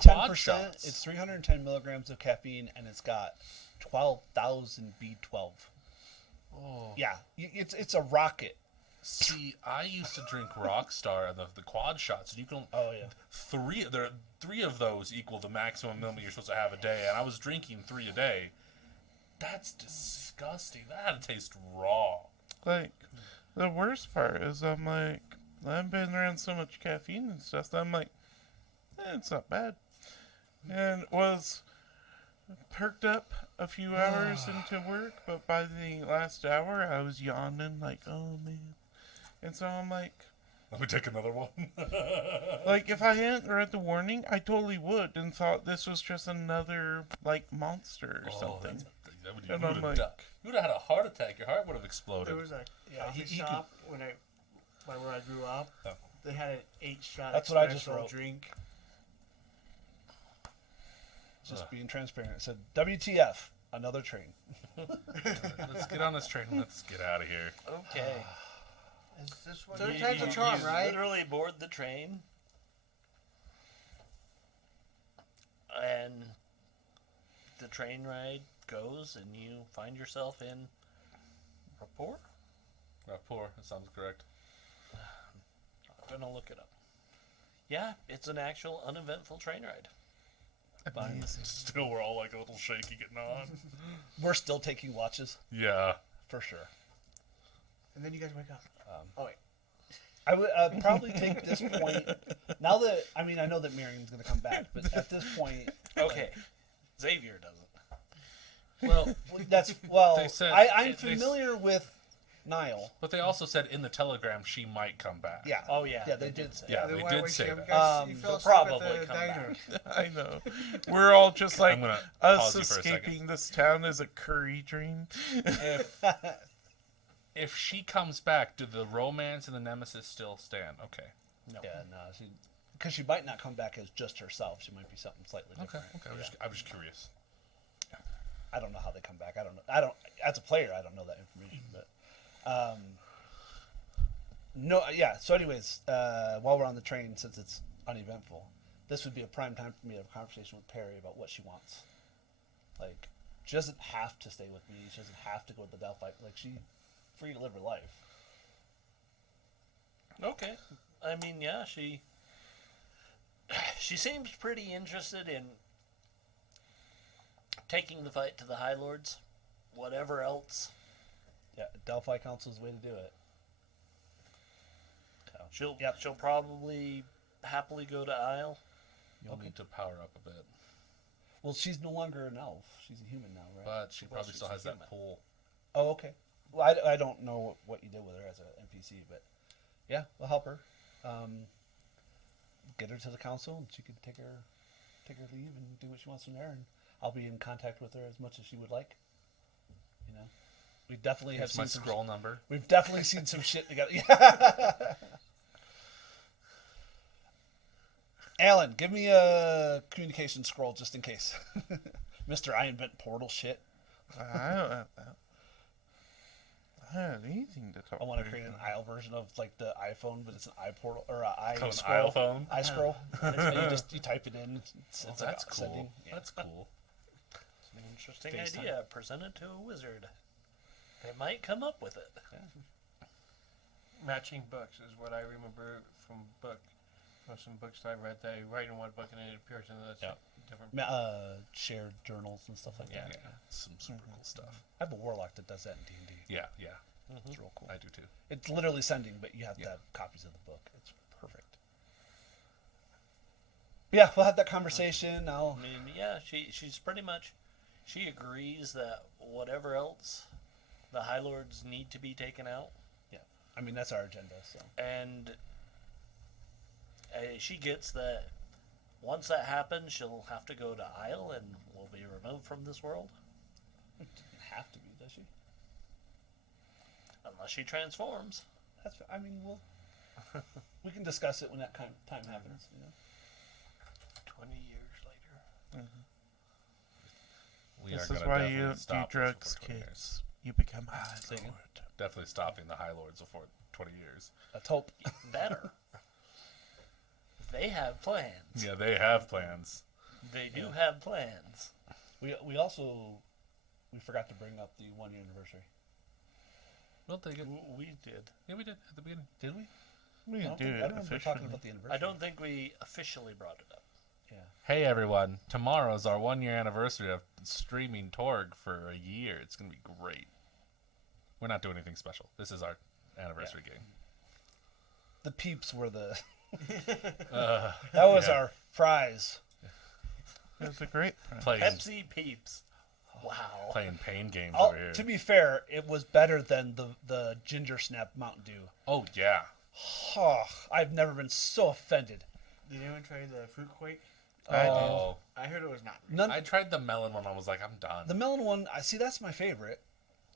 quad 310%. shots. It's 310 milligrams of caffeine, and it's got 12,000 B12. Oh. Yeah, it's a rocket. See, I used to drink Rockstar and the quad shots, and you can Oh yeah. three of those equal the maximum millimeter you're supposed to have a day, and I was drinking 3 a day. That's disgusting. That had to taste raw. Like, the worst part is I'm like, I've been around so much caffeine and stuff that I'm like, it's not bad. And was perked up a few hours into work, but by the last hour I was yawning like, oh man. And so I'm like, Let me take another one. like if I hadn't read the warning, I totally would and thought this was just another like monster or something. You And would I'm have like, had a heart attack. Your heart would have exploded. There was a coffee he shop where I grew up. Oh. They had an 8-shot That's what I just espresso wrote. drink. Just being transparent. It said, WTF, another train. Let's get on this train. Let's get out of here. Okay. Is this what? Third time's a charm, you right? literally board the train. And the train ride goes, and you find yourself in Rapport? Rapport, that sounds correct. I'm gonna look it up. Yeah, it's an actual uneventful train ride. amazing. Still, we're all like a little shaky getting on. We're still taking watches, Yeah. for sure. And then you guys wake up. Oh wait. I would probably take this point. Now that, I mean, I know that Miriam's going to come back, but at this point, Okay. Xavier doesn't. Well, well, They said- I'm they- familiar with Niall. but they also said in the telegram she might come back. Yeah. Oh, yeah. Yeah, they did say. Yeah, Then they why did was say she- that. guys, you Um, fell they'll asleep at probably the come diner. I know. We're all just like I'm gonna us pause you for a second. escaping this town as a curry dream. If she comes back, do the romance and the nemesis still stand? Okay. No. Yeah, no, because she might not come back as just herself. She might be something slightly Okay. different. Okay. I'm just curious. I don't know how they come back. I don't. As a player, I don't know that information. But, no, yeah. So, anyways, while we're on the train, since it's uneventful, this would be a prime time for me to have a conversation with Perry about what she wants. Like, she doesn't have to stay with me. She doesn't have to go to the Delphi. Like, she's free to live her life. Okay. I mean, yeah, she seems pretty interested in taking the fight to the High Lords. Whatever else, Yeah, Delphi Council's the way to do it. So, she'll probably happily go to Isle. You'll need to power up a bit, well, she's no longer an elf. She's a human now, right? but she probably she's still a has that human. pull. Oh, okay. Well, I don't know what you did with her as an NPC, but yeah, we'll help her. Get her to the council, and she can take her leave and do what she wants from there. And I'll be in contact with her as much as she would like. You know, we definitely have Here's my seen some. scroll number. We've definitely seen some shit together. Yeah. Alan, give me a communication scroll just in case. Mister, I invent portal shit. I don't have that. I don't have anything to talk I want to about. create an IL version of like the iPhone, but it's an iPortal or an I Called an scroll. iPhone? iScroll. And you type it in. It's like That's cool. sending. Yeah. That's cool. It's an interesting FaceTime. idea. Present it to a wizard. They might come up with it. Matching books is what I remember from some books that I read. They write in one book and it appears in a different. Shared journals and stuff like Yeah, that. some super cool stuff. I have a warlock that does that in D&D. Yeah, It's real cool. I do too. It's literally sending, but you have to have copies of the book. It's perfect. Yeah, we'll have that conversation. I mean, yeah, she's pretty much, she agrees that whatever else the High Lords need to be taken out, I mean, that's our agenda. So and she gets that once that happens, she'll have to go to Isle and will be removed from this world. doesn't have to be, does she? Unless she transforms. That's. I mean, we can discuss it when that time happens. You know? 20 years later. We This are is gonna why definitely you don't stop do this drugs, before 20 years. kids. You become high. Say again? Lord. Definitely stopping the High Lords before 20 years. Let's hope. Better. They have plans. Yeah, they have plans. They do have plans. We also forgot to bring up the 1 year anniversary. We'll take it. We did. Yeah, we did at the beginning. Did we? We I can don't do think- it I don't remember officially. talking about the anniversary. I don't think we officially brought it up. Yeah. Hey everyone, tomorrow's our 1 year anniversary of streaming Torg for a year. It's going to be great. We're not doing anything special. This is our anniversary game. The peeps were the. Uh, That was Yeah. our prize. It was a great time. playing, Pepsi Peeps. Wow. playing pain games over here. To be fair, it was better than the Ginger Snap Mountain Dew. Oh, yeah. Oh, I've never been so offended. Did anyone try the fruit quake? Oh. I heard it was not. None, I tried the melon one. I was like, I'm done. the melon one, I see. That's my favorite.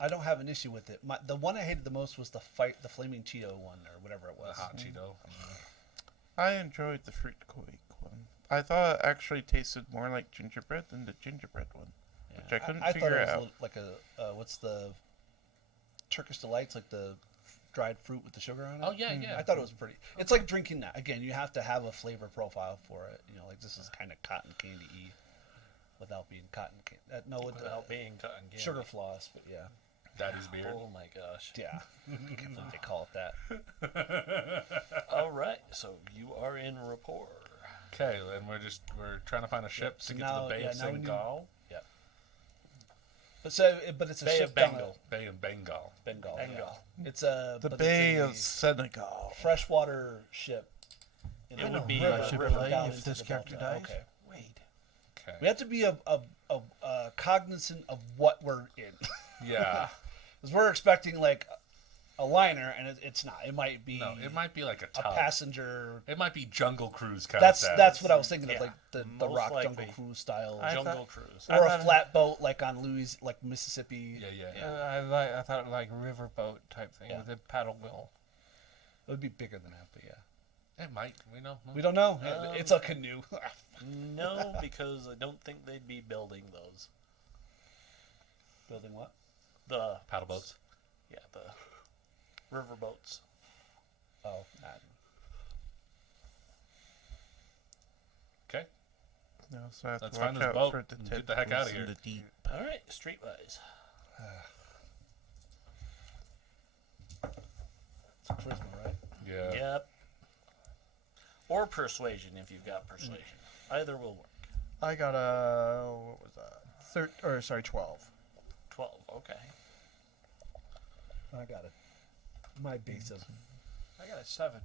I don't have an issue with it. The one I hated the most was the flaming Cheeto one or whatever it The was. hot Cheeto. I enjoyed the fruit quake one. I thought it actually tasted more like gingerbread than the gingerbread one, which I couldn't I thought figure it was out. like a what's the Turkish delights, like the dried fruit with the sugar on it. Oh, yeah, yeah. I thought it was pretty. It's like drinking that. Again, you have to have a flavor profile for it. You know, like this is kind of cotton candy-y without being cotton candy. No, with Without being cotton candy. sugar floss, but yeah. Daddy's beard. Oh my gosh. Yeah. I can't believe they call it that. All right. So you are in rapport. Okay, and we're trying to find a ship so to get now- to the Bay yeah, of now we need- Bengal. But it's a Bay ship of down Bengal. Bay of Bengal. Bengal. Bengal. Yeah. It's a The but Bay it's a of Senegal. freshwater ship. in It the would be river a ship river play down if into this the character Delta. dies. Okay. Wait. Okay. We have to be cognizant of what we're in. Yeah. Because we're expecting like a liner, and it's not. It might be No, it might be like a a tub. passenger. It might be Jungle Cruise kind That's of status. that's what I was thinking of, Yeah, like the most Rock likely. Jungle Cruise style, I Jungle thought- Cruise. I or a thought- flatboat like on like Mississippi. Yeah. I thought like riverboat type thing Yeah. with a paddle wheel. It would be bigger than that, but yeah. It might. We know. We don't know. Um, It's a canoe. No, because I don't think they'd be building those. Building what? The Paddle boats. the river boats. Oh, not. Okay. No, so I have Let's to watch find this out boat for the and get the heck tentacles outta in here. the deep. All right, streetwise. It's charisma, right? Yeah. Yep. Or persuasion if you've got persuasion. Either will work. I got a what was that? 12. 12. Okay. I got it. My base of I got a 7.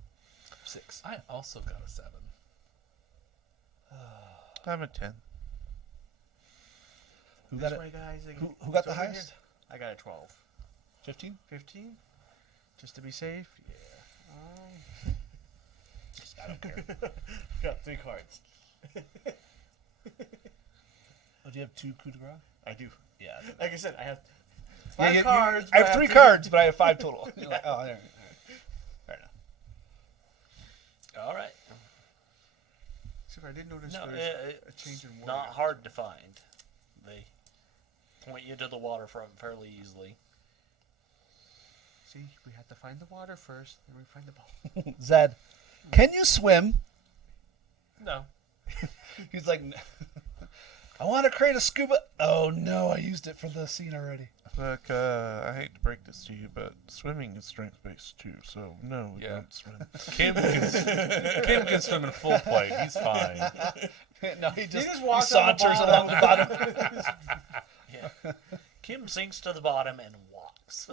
6. I also got a 7. I'm a 10. Who got This it? way, guys. Who got it's the over highest? here. I got a 12. 15. 15? Just to be safe? Yeah. I don't care. Got 3 cards. Oh, do you have 2 coup de grace? I do. Yeah. Like I said, I have Yeah, 5 cards. I but have 3 to- cards, but I have 5 total. You're like, oh, there. Fair enough. All right. Except I did notice No, there's a change in water. not hard to find. They point you to the waterfront fairly easily. See, we had to find the water first, then we find the ball. Zed, can you swim? No. He's like, I want to create a scuba. Oh no, I used it for the scene already. Look, I hate to break this to you, but swimming is strength based too, so no, we Yeah. don't swim. Kim can swim in full plate. He's fine. No, he just walks on the saunters along the bottom. Yeah. Kim sinks to the bottom and walks.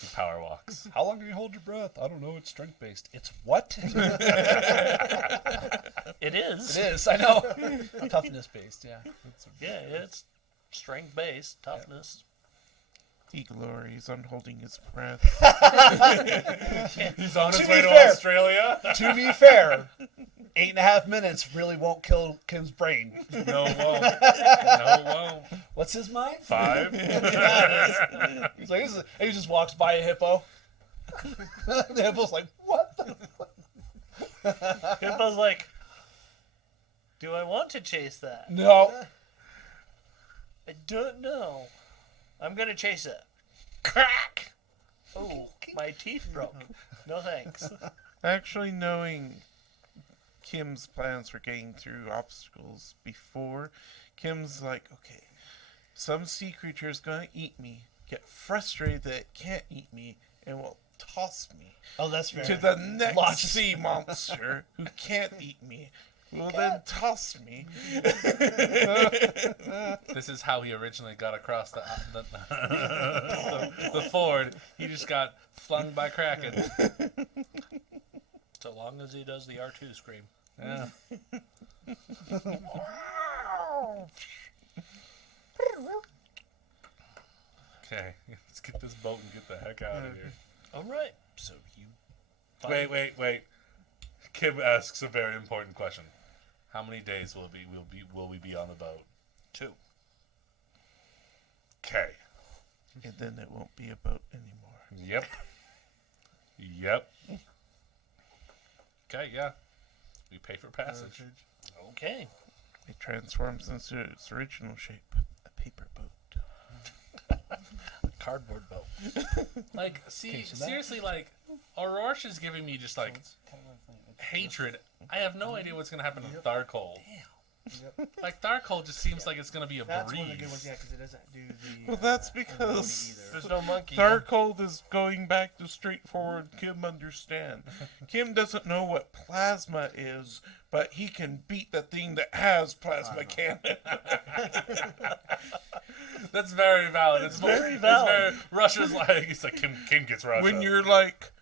He power walks. How long do you hold your breath? I don't know. It's strength based. It's what? It is. It is. I know. Toughness based. Yeah. Yeah, it's strength based, toughness. He glories on holding his breath. He's on his To way be to fair- Australia. To be fair, 8.5 minutes really won't kill Kim's brain. No, won't. No, won't. What's his mind? 5. He's like, and he just walks by a hippo. The hippo's like, what the fuck? Hippo's like, do I want to chase that? No. I don't know. I'm gonna chase it. Crack! Oh, my teeth broke. No thanks. Actually, knowing Kim's plans for getting through obstacles before, Kim's like, okay, some sea creature is going to eat me, get frustrated that it can't eat me, and will toss me Oh, that's fair. to the next Launch- sea monster who can't eat me, who will then toss me. This is how he originally got across the ford. He just got flung by Kraken. So long as he does the R2 scream. Yeah. Okay, let's get this boat and get the heck out of here. Alright, so you... Wait. Kim asks a very important question. How many days will we be on the boat? 2. Okay. And then it won't be a boat anymore. Yep. Okay, yeah. We pay for passage. Okay. It transforms into its original shape, a paper boat. Cardboard boat. Like, seriously, like, Aurorsh is giving me just, like, hatred. I have no idea what's going to happen to Darkhold. Like, Darkhold just seems like it's going to be a That's breeze. one of the good ones, yeah, because it doesn't do the. Well, that's ability because either. There's no monkey. Darkhold is going back to straightforward Kim understand. Kim doesn't know what plasma is, but he can beat the thing that has plasma cannon. That's very valid. It's very valid. Russia's like, it's like Kim gets Russia. When you're like,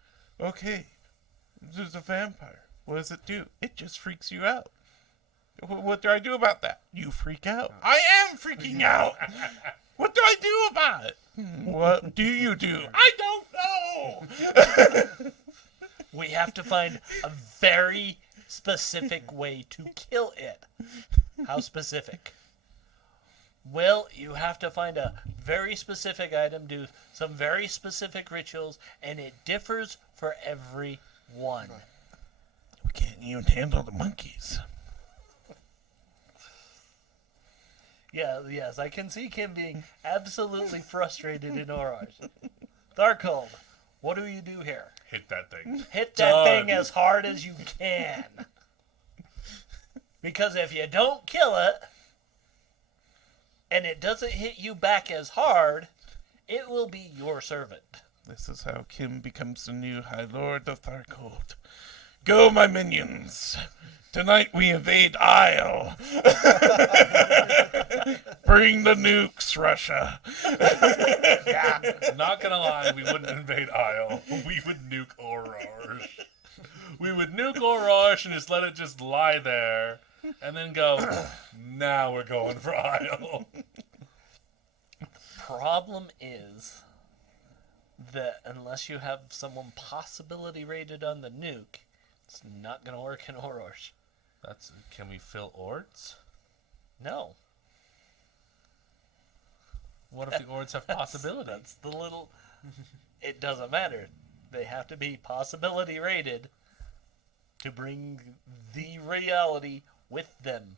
okay, there's a vampire. What does it do? It just freaks you out. What do I do about that? You freak out. I am freaking out. What do I do about it? What do you do? I don't know. We have to find a very specific way to kill it. How specific? Well, you have to find a very specific item, do some very specific rituals, and it differs for every one. We can't even handle the monkeys. Yeah, yes, I can see Kim being absolutely frustrated in Oroz. Darkhold, what do you do here? hit that thing. Hit that Done. thing as hard as you can. Because if you don't kill it, and it doesn't hit you back as hard, it will be your servant. This is how Kim becomes the new High Lord of Tharcold. Go, my minions! Tonight we invade Isle. Bring the nukes, Russia. Not gonna lie, we wouldn't invade Isle. We would nuke Orosh. We would nuke Orosh and just let it just lie there, and then go, now we're going for Isle. Problem is that unless you have someone possibility rated on the nuke, it's not going to work in Orosh. Can we fill Ords? No. What if the Ords have possibility? That's the little... It doesn't matter. They have to be possibility rated to bring the reality with them.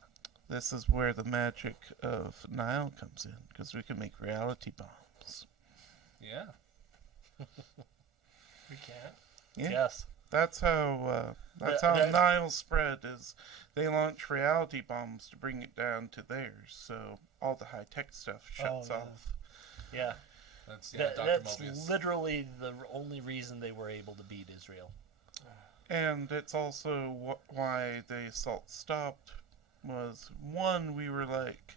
This is where the magic of Nile comes in, because we can make reality bombs. Yeah. We can't. Yeah. Yes. That's how That- Nile spread is. They launch reality bombs to bring it down to theirs, so all the high tech stuff shuts yeah. off. Yeah. That's That- Dr. that's Mobius. literally the only reason they were able to beat Israel. And it's also why the assault stopped. Was one they were like,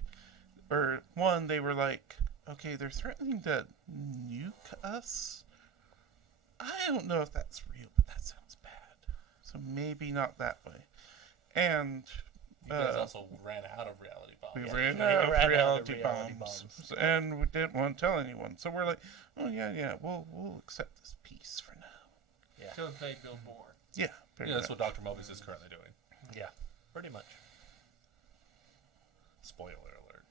okay, they're threatening to nuke us. I don't know if that's real, but that sounds bad. So maybe not that way. And You guys also ran out of reality bombs. we Yeah. ran We out ran of out of reality reality bombs, bombs. and we didn't want to tell anyone. So we're like, oh yeah, we'll accept this peace for now. Until they build more. Yeah, pretty Yeah, that's much. what Dr. Mobius is currently doing. Yeah, pretty much. Spoiler alert.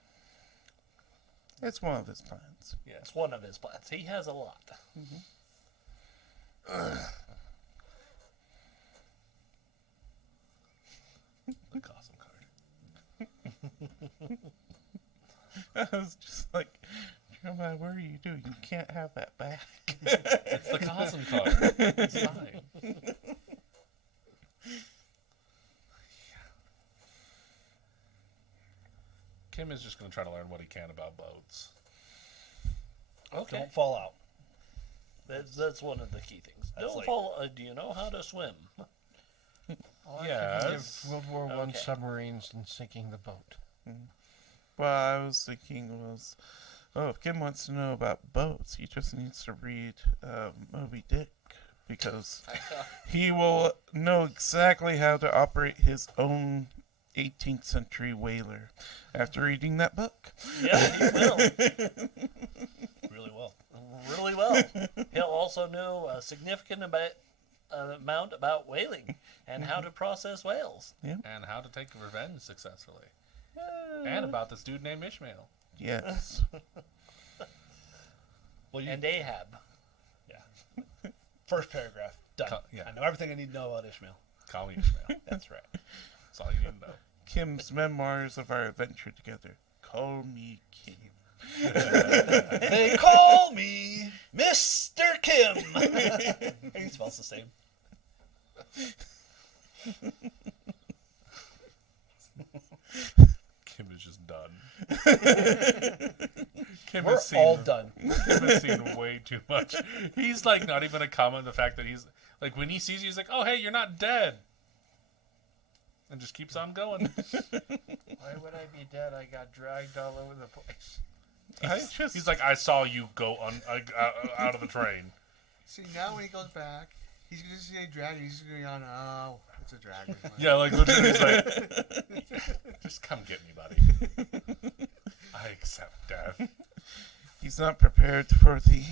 It's one of his plans. Yeah, it's one of his plans. He has a lot. The Cosm card. I was just like, Jeremiah, what are you doing? You can't have that back. It's the Cosm card. It's fine. Kim is just going to try to learn what he can about boats. Okay. Don't fall out. That's one of the key things. That's Don't like- fall. Do you know how to swim? All I can Yes. think of World War One Okay. submarines and sinking the boat. What I was thinking was, oh, if Kim wants to know about boats, he just needs to read Moby Dick, because he will know exactly how to operate his own 18th century whaler after reading that book. Yeah, he will. Really well. Really well. He'll also know a significant amount about whaling and how to process whales. And how to take revenge successfully. And about this dude named Ishmael. Yes. Well, you, And Ahab. first paragraph done. Yeah. I know everything I need to know about Ishmael. Call me Ishmael. That's right. That's all you need to know. Kim's memoirs of our adventure together. Call me Kim. They call me Mr. Kim. He smells the same. Kim is just done. Kim We're has seen, all done. Kim has seen way too much. He's like not even a comment on the fact that he's like when he sees you, he's like, "Oh, hey, you're not dead," and just keeps on going. Why would I be dead? I got dragged all over the place. He's like, "I saw you go out of the train." See, now when he goes back, he's going to say dragon. He's going to go on, oh, it's a dragon. Yeah, like literally, he's like, "Just come get me, buddy. I accept death." He's not prepared for the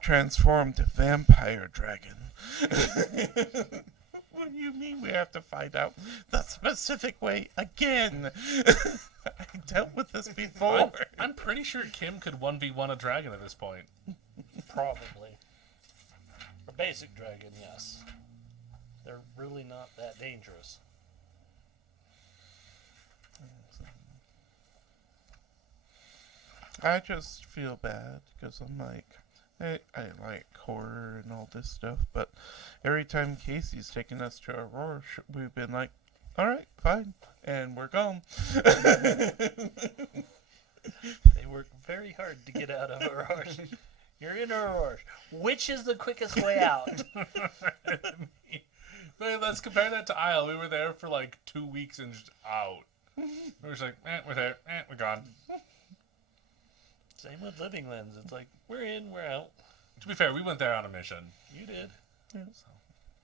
transformed vampire dragon. What do you mean we have to find out the specific way again? I dealt with this before. I'm pretty sure Kim could 1v1 a dragon at this point. Probably. A basic dragon, yes. They're really not that dangerous. I just feel bad because I'm like, I like horror and all this stuff, but every time Casey's taken us to Aurora, we've been like, all right, fine, and we're gone. They work very hard to get out of Aurora. You're in Aurora. Which is the quickest way out? But let's compare that to Isle. We were there for like 2 weeks and just out. We were just like, we're there, we're gone. Same with Living Lands. It's like, we're in, we're out. To be fair, we went there on a mission. You did.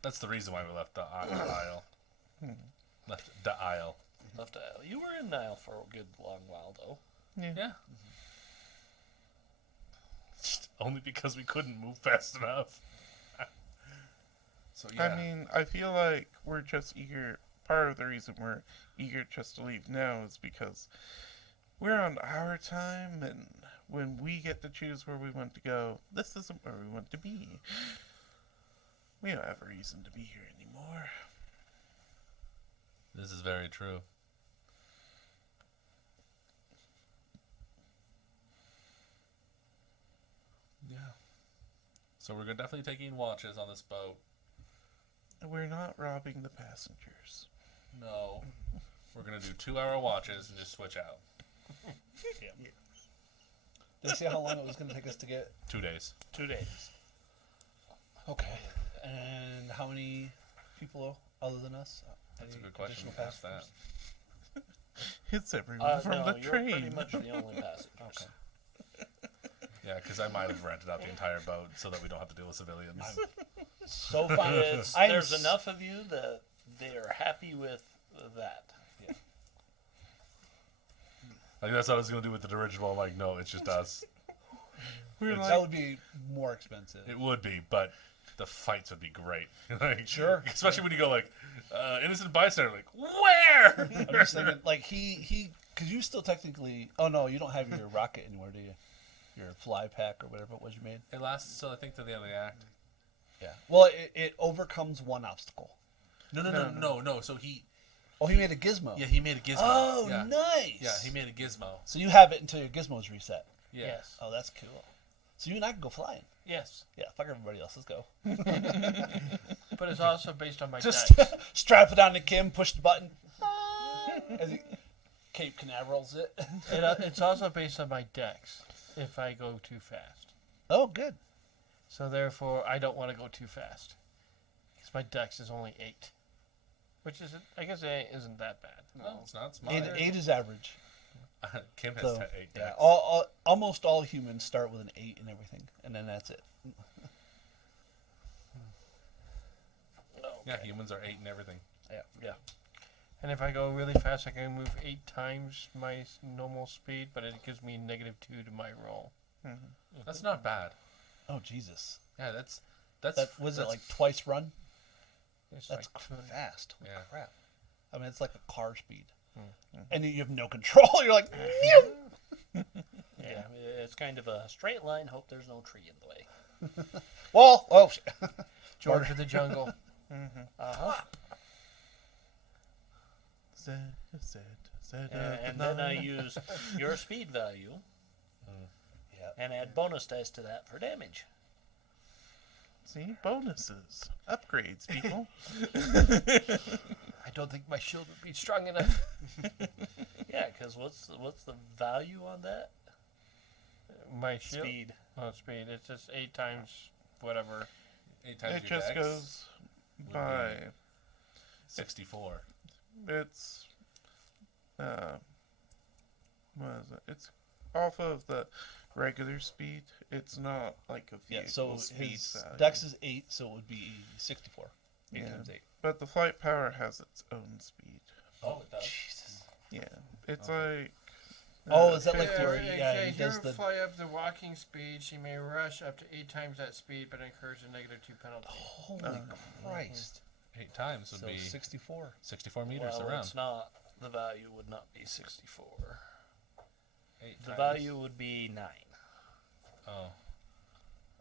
That's the reason why we left the Isle. Left the Isle. Left Isle. You were in Nile for a good long while, though. Yeah. Just only because we couldn't move fast enough. So yeah. I mean, I feel like we're just eager. Part of the reason we're eager just to leave now is because we're on our time, and when we get to choose where we want to go, this isn't where we want to be. We don't have a reason to be here anymore. This is very true. Yeah. So we're definitely taking watches on this boat. We're not robbing the passengers. No. We're going to do 2-hour watches and just switch out. Did you see how long it was going to take us to get? 2 days. 2 days. Okay. And how many people other than us? That's a Any good question. additional Ask that. passengers? It's everyone from No, the you're train. pretty much the only passengers. Yeah, because I might have rented out the entire boat so that we don't have to deal with civilians. So far, There's enough of you that they're happy with that. Like that's what I was going to do with the dirigible. I'm like, no, it's just us. We're that like, would be more expensive. It would be, but the fights would be great. Like, Sure. especially when you go like innocent bystander, like where? I'm just thinking, like he, because you still technically. Oh no, you don't have your rocket anymore, do you? Your fly pack or whatever it was you made. It lasts till I think to the end of the act. Yeah. Well, it overcomes one obstacle. No. So he He made a gizmo. he made a gizmo. Oh, yeah. nice. Yeah, he made a gizmo. So you have it until your gizmo's reset. Yeah. Yes. Oh, that's cool. So you and I can go flying. Yes. Yeah, fuck everybody else. Let's go. But it's also based on my Just dice. strap it on to Kim, push the button. As he Cape Canaverals it. It's also based on my dex if I go too fast. Oh, good. So therefore, I don't want to go too fast. Because my dex is only 8. Which isn't, I guess it isn't that bad. No, it's not. It's Eight, moderate. 8 is average. Kim has So, 8 yeah, decks. almost all humans start with an 8 and everything, and then that's it. Yeah, humans are 8 and everything. And if I go really fast, I can move 8 times my normal speed, but it gives me -2 to my roll. That's not bad. Oh, Jesus. Yeah, that's That was it that's- like twice run? It's That's like 200. fast. Holy Yeah. crap. I mean, it's like a car speed. And you have no control. You're like, meow. Yeah, it's kind of a straight line. Hope there's no tree in the way. Well, oh, shit. George of the Jungle. And then I use your speed value Yeah. and add bonus dice to that for damage. see, bonuses, upgrades, people. I don't think my shield would be strong enough. Yeah, because what's the value on that? My shield? Speed. Oh, speed. It's just 8 times whatever. 8 times It your just dex goes would by. be 64. It's what is it? It's off of the regular speed. It's not like a Yeah, vehicle so speed his value. dex is 8, so it would be 64. 8 Yeah. times 8. But the flight power has its own speed. Oh, it does. Jesus. Yeah, it's like. Oh, is that like If- where if yeah, he you does the... fly up the walking speed, she may rush up to 8 times that speed, but incurs a -2 penalty. Holy Christ. 8 times would So be 64. 64 meters Well, around. it's not. The value would not be 64. 8 The times. value would be 9. Oh.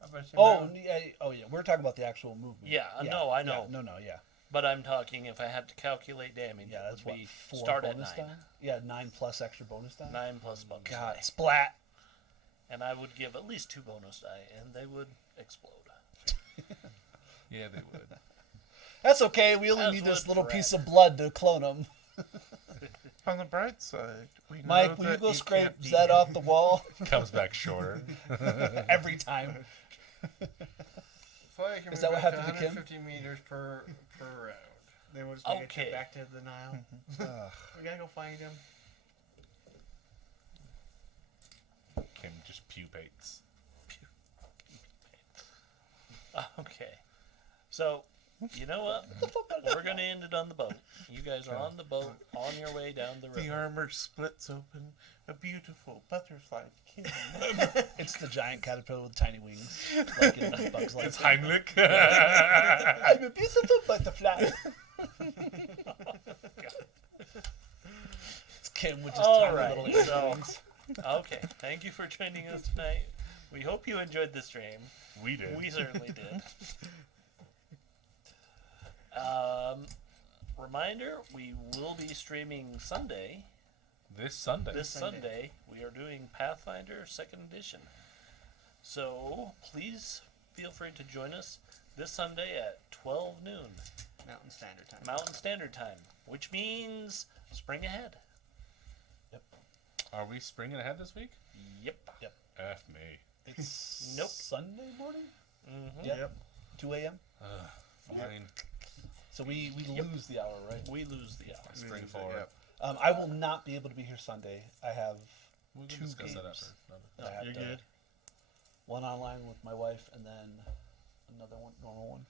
I bet you Oh, now- yeah, we're talking about the actual movement. Yeah, no, I know. Yeah, no, yeah. But I'm talking if I had to calculate damage, Yeah, it that's would what, be 4 start at bonus 9. die? Yeah, 9 plus extra bonus die? 9 plus bonus God, die. splat! And I would give at least 2 bonus die, and they would explode. Yeah, they would. That's okay, we only As need this would little Fred. piece of blood to clone him. On the bright side, we Mike, know will you that go you scrape can't be- Zed off the wall Comes back shorter. every time? Fly can Is move that what up happened to Kim? 150 meters per round. Then we'll just make Okay. it back to the Nile. We gotta go find him. Kim just pupates. Okay. So, you know what? We're going to end it on the boat. You guys are on the boat, on your way down the The river. armor splits open. A beautiful butterfly kid. It's the giant caterpillar with tiny wings. Like in Bugs Life. It's Heimlich. I'm a beautiful butterfly. It's Kim with just All tiny right, little so- wings. Okay. Thank you for joining us tonight. We hope you enjoyed the stream. We did. We certainly did. Reminder, we will be streaming Sunday. This Sunday. This Sunday, we are doing Pathfinder 2nd Edition. So, please feel free to join us this Sunday at 12 noon, Mountain Standard Time. Mountain Standard Time, which means spring ahead. Are we springing ahead this week? Yep. F me. It's Nope. Sunday morning? Mm-hmm. Yep. 2 a.m. Fine. So we lose the hour, right? We lose the hour. Spring forward. I will not be able to be here Sunday. I have We can 2 discuss that games. after. that I have you're to- good. One online with my wife, and then another one, normal one.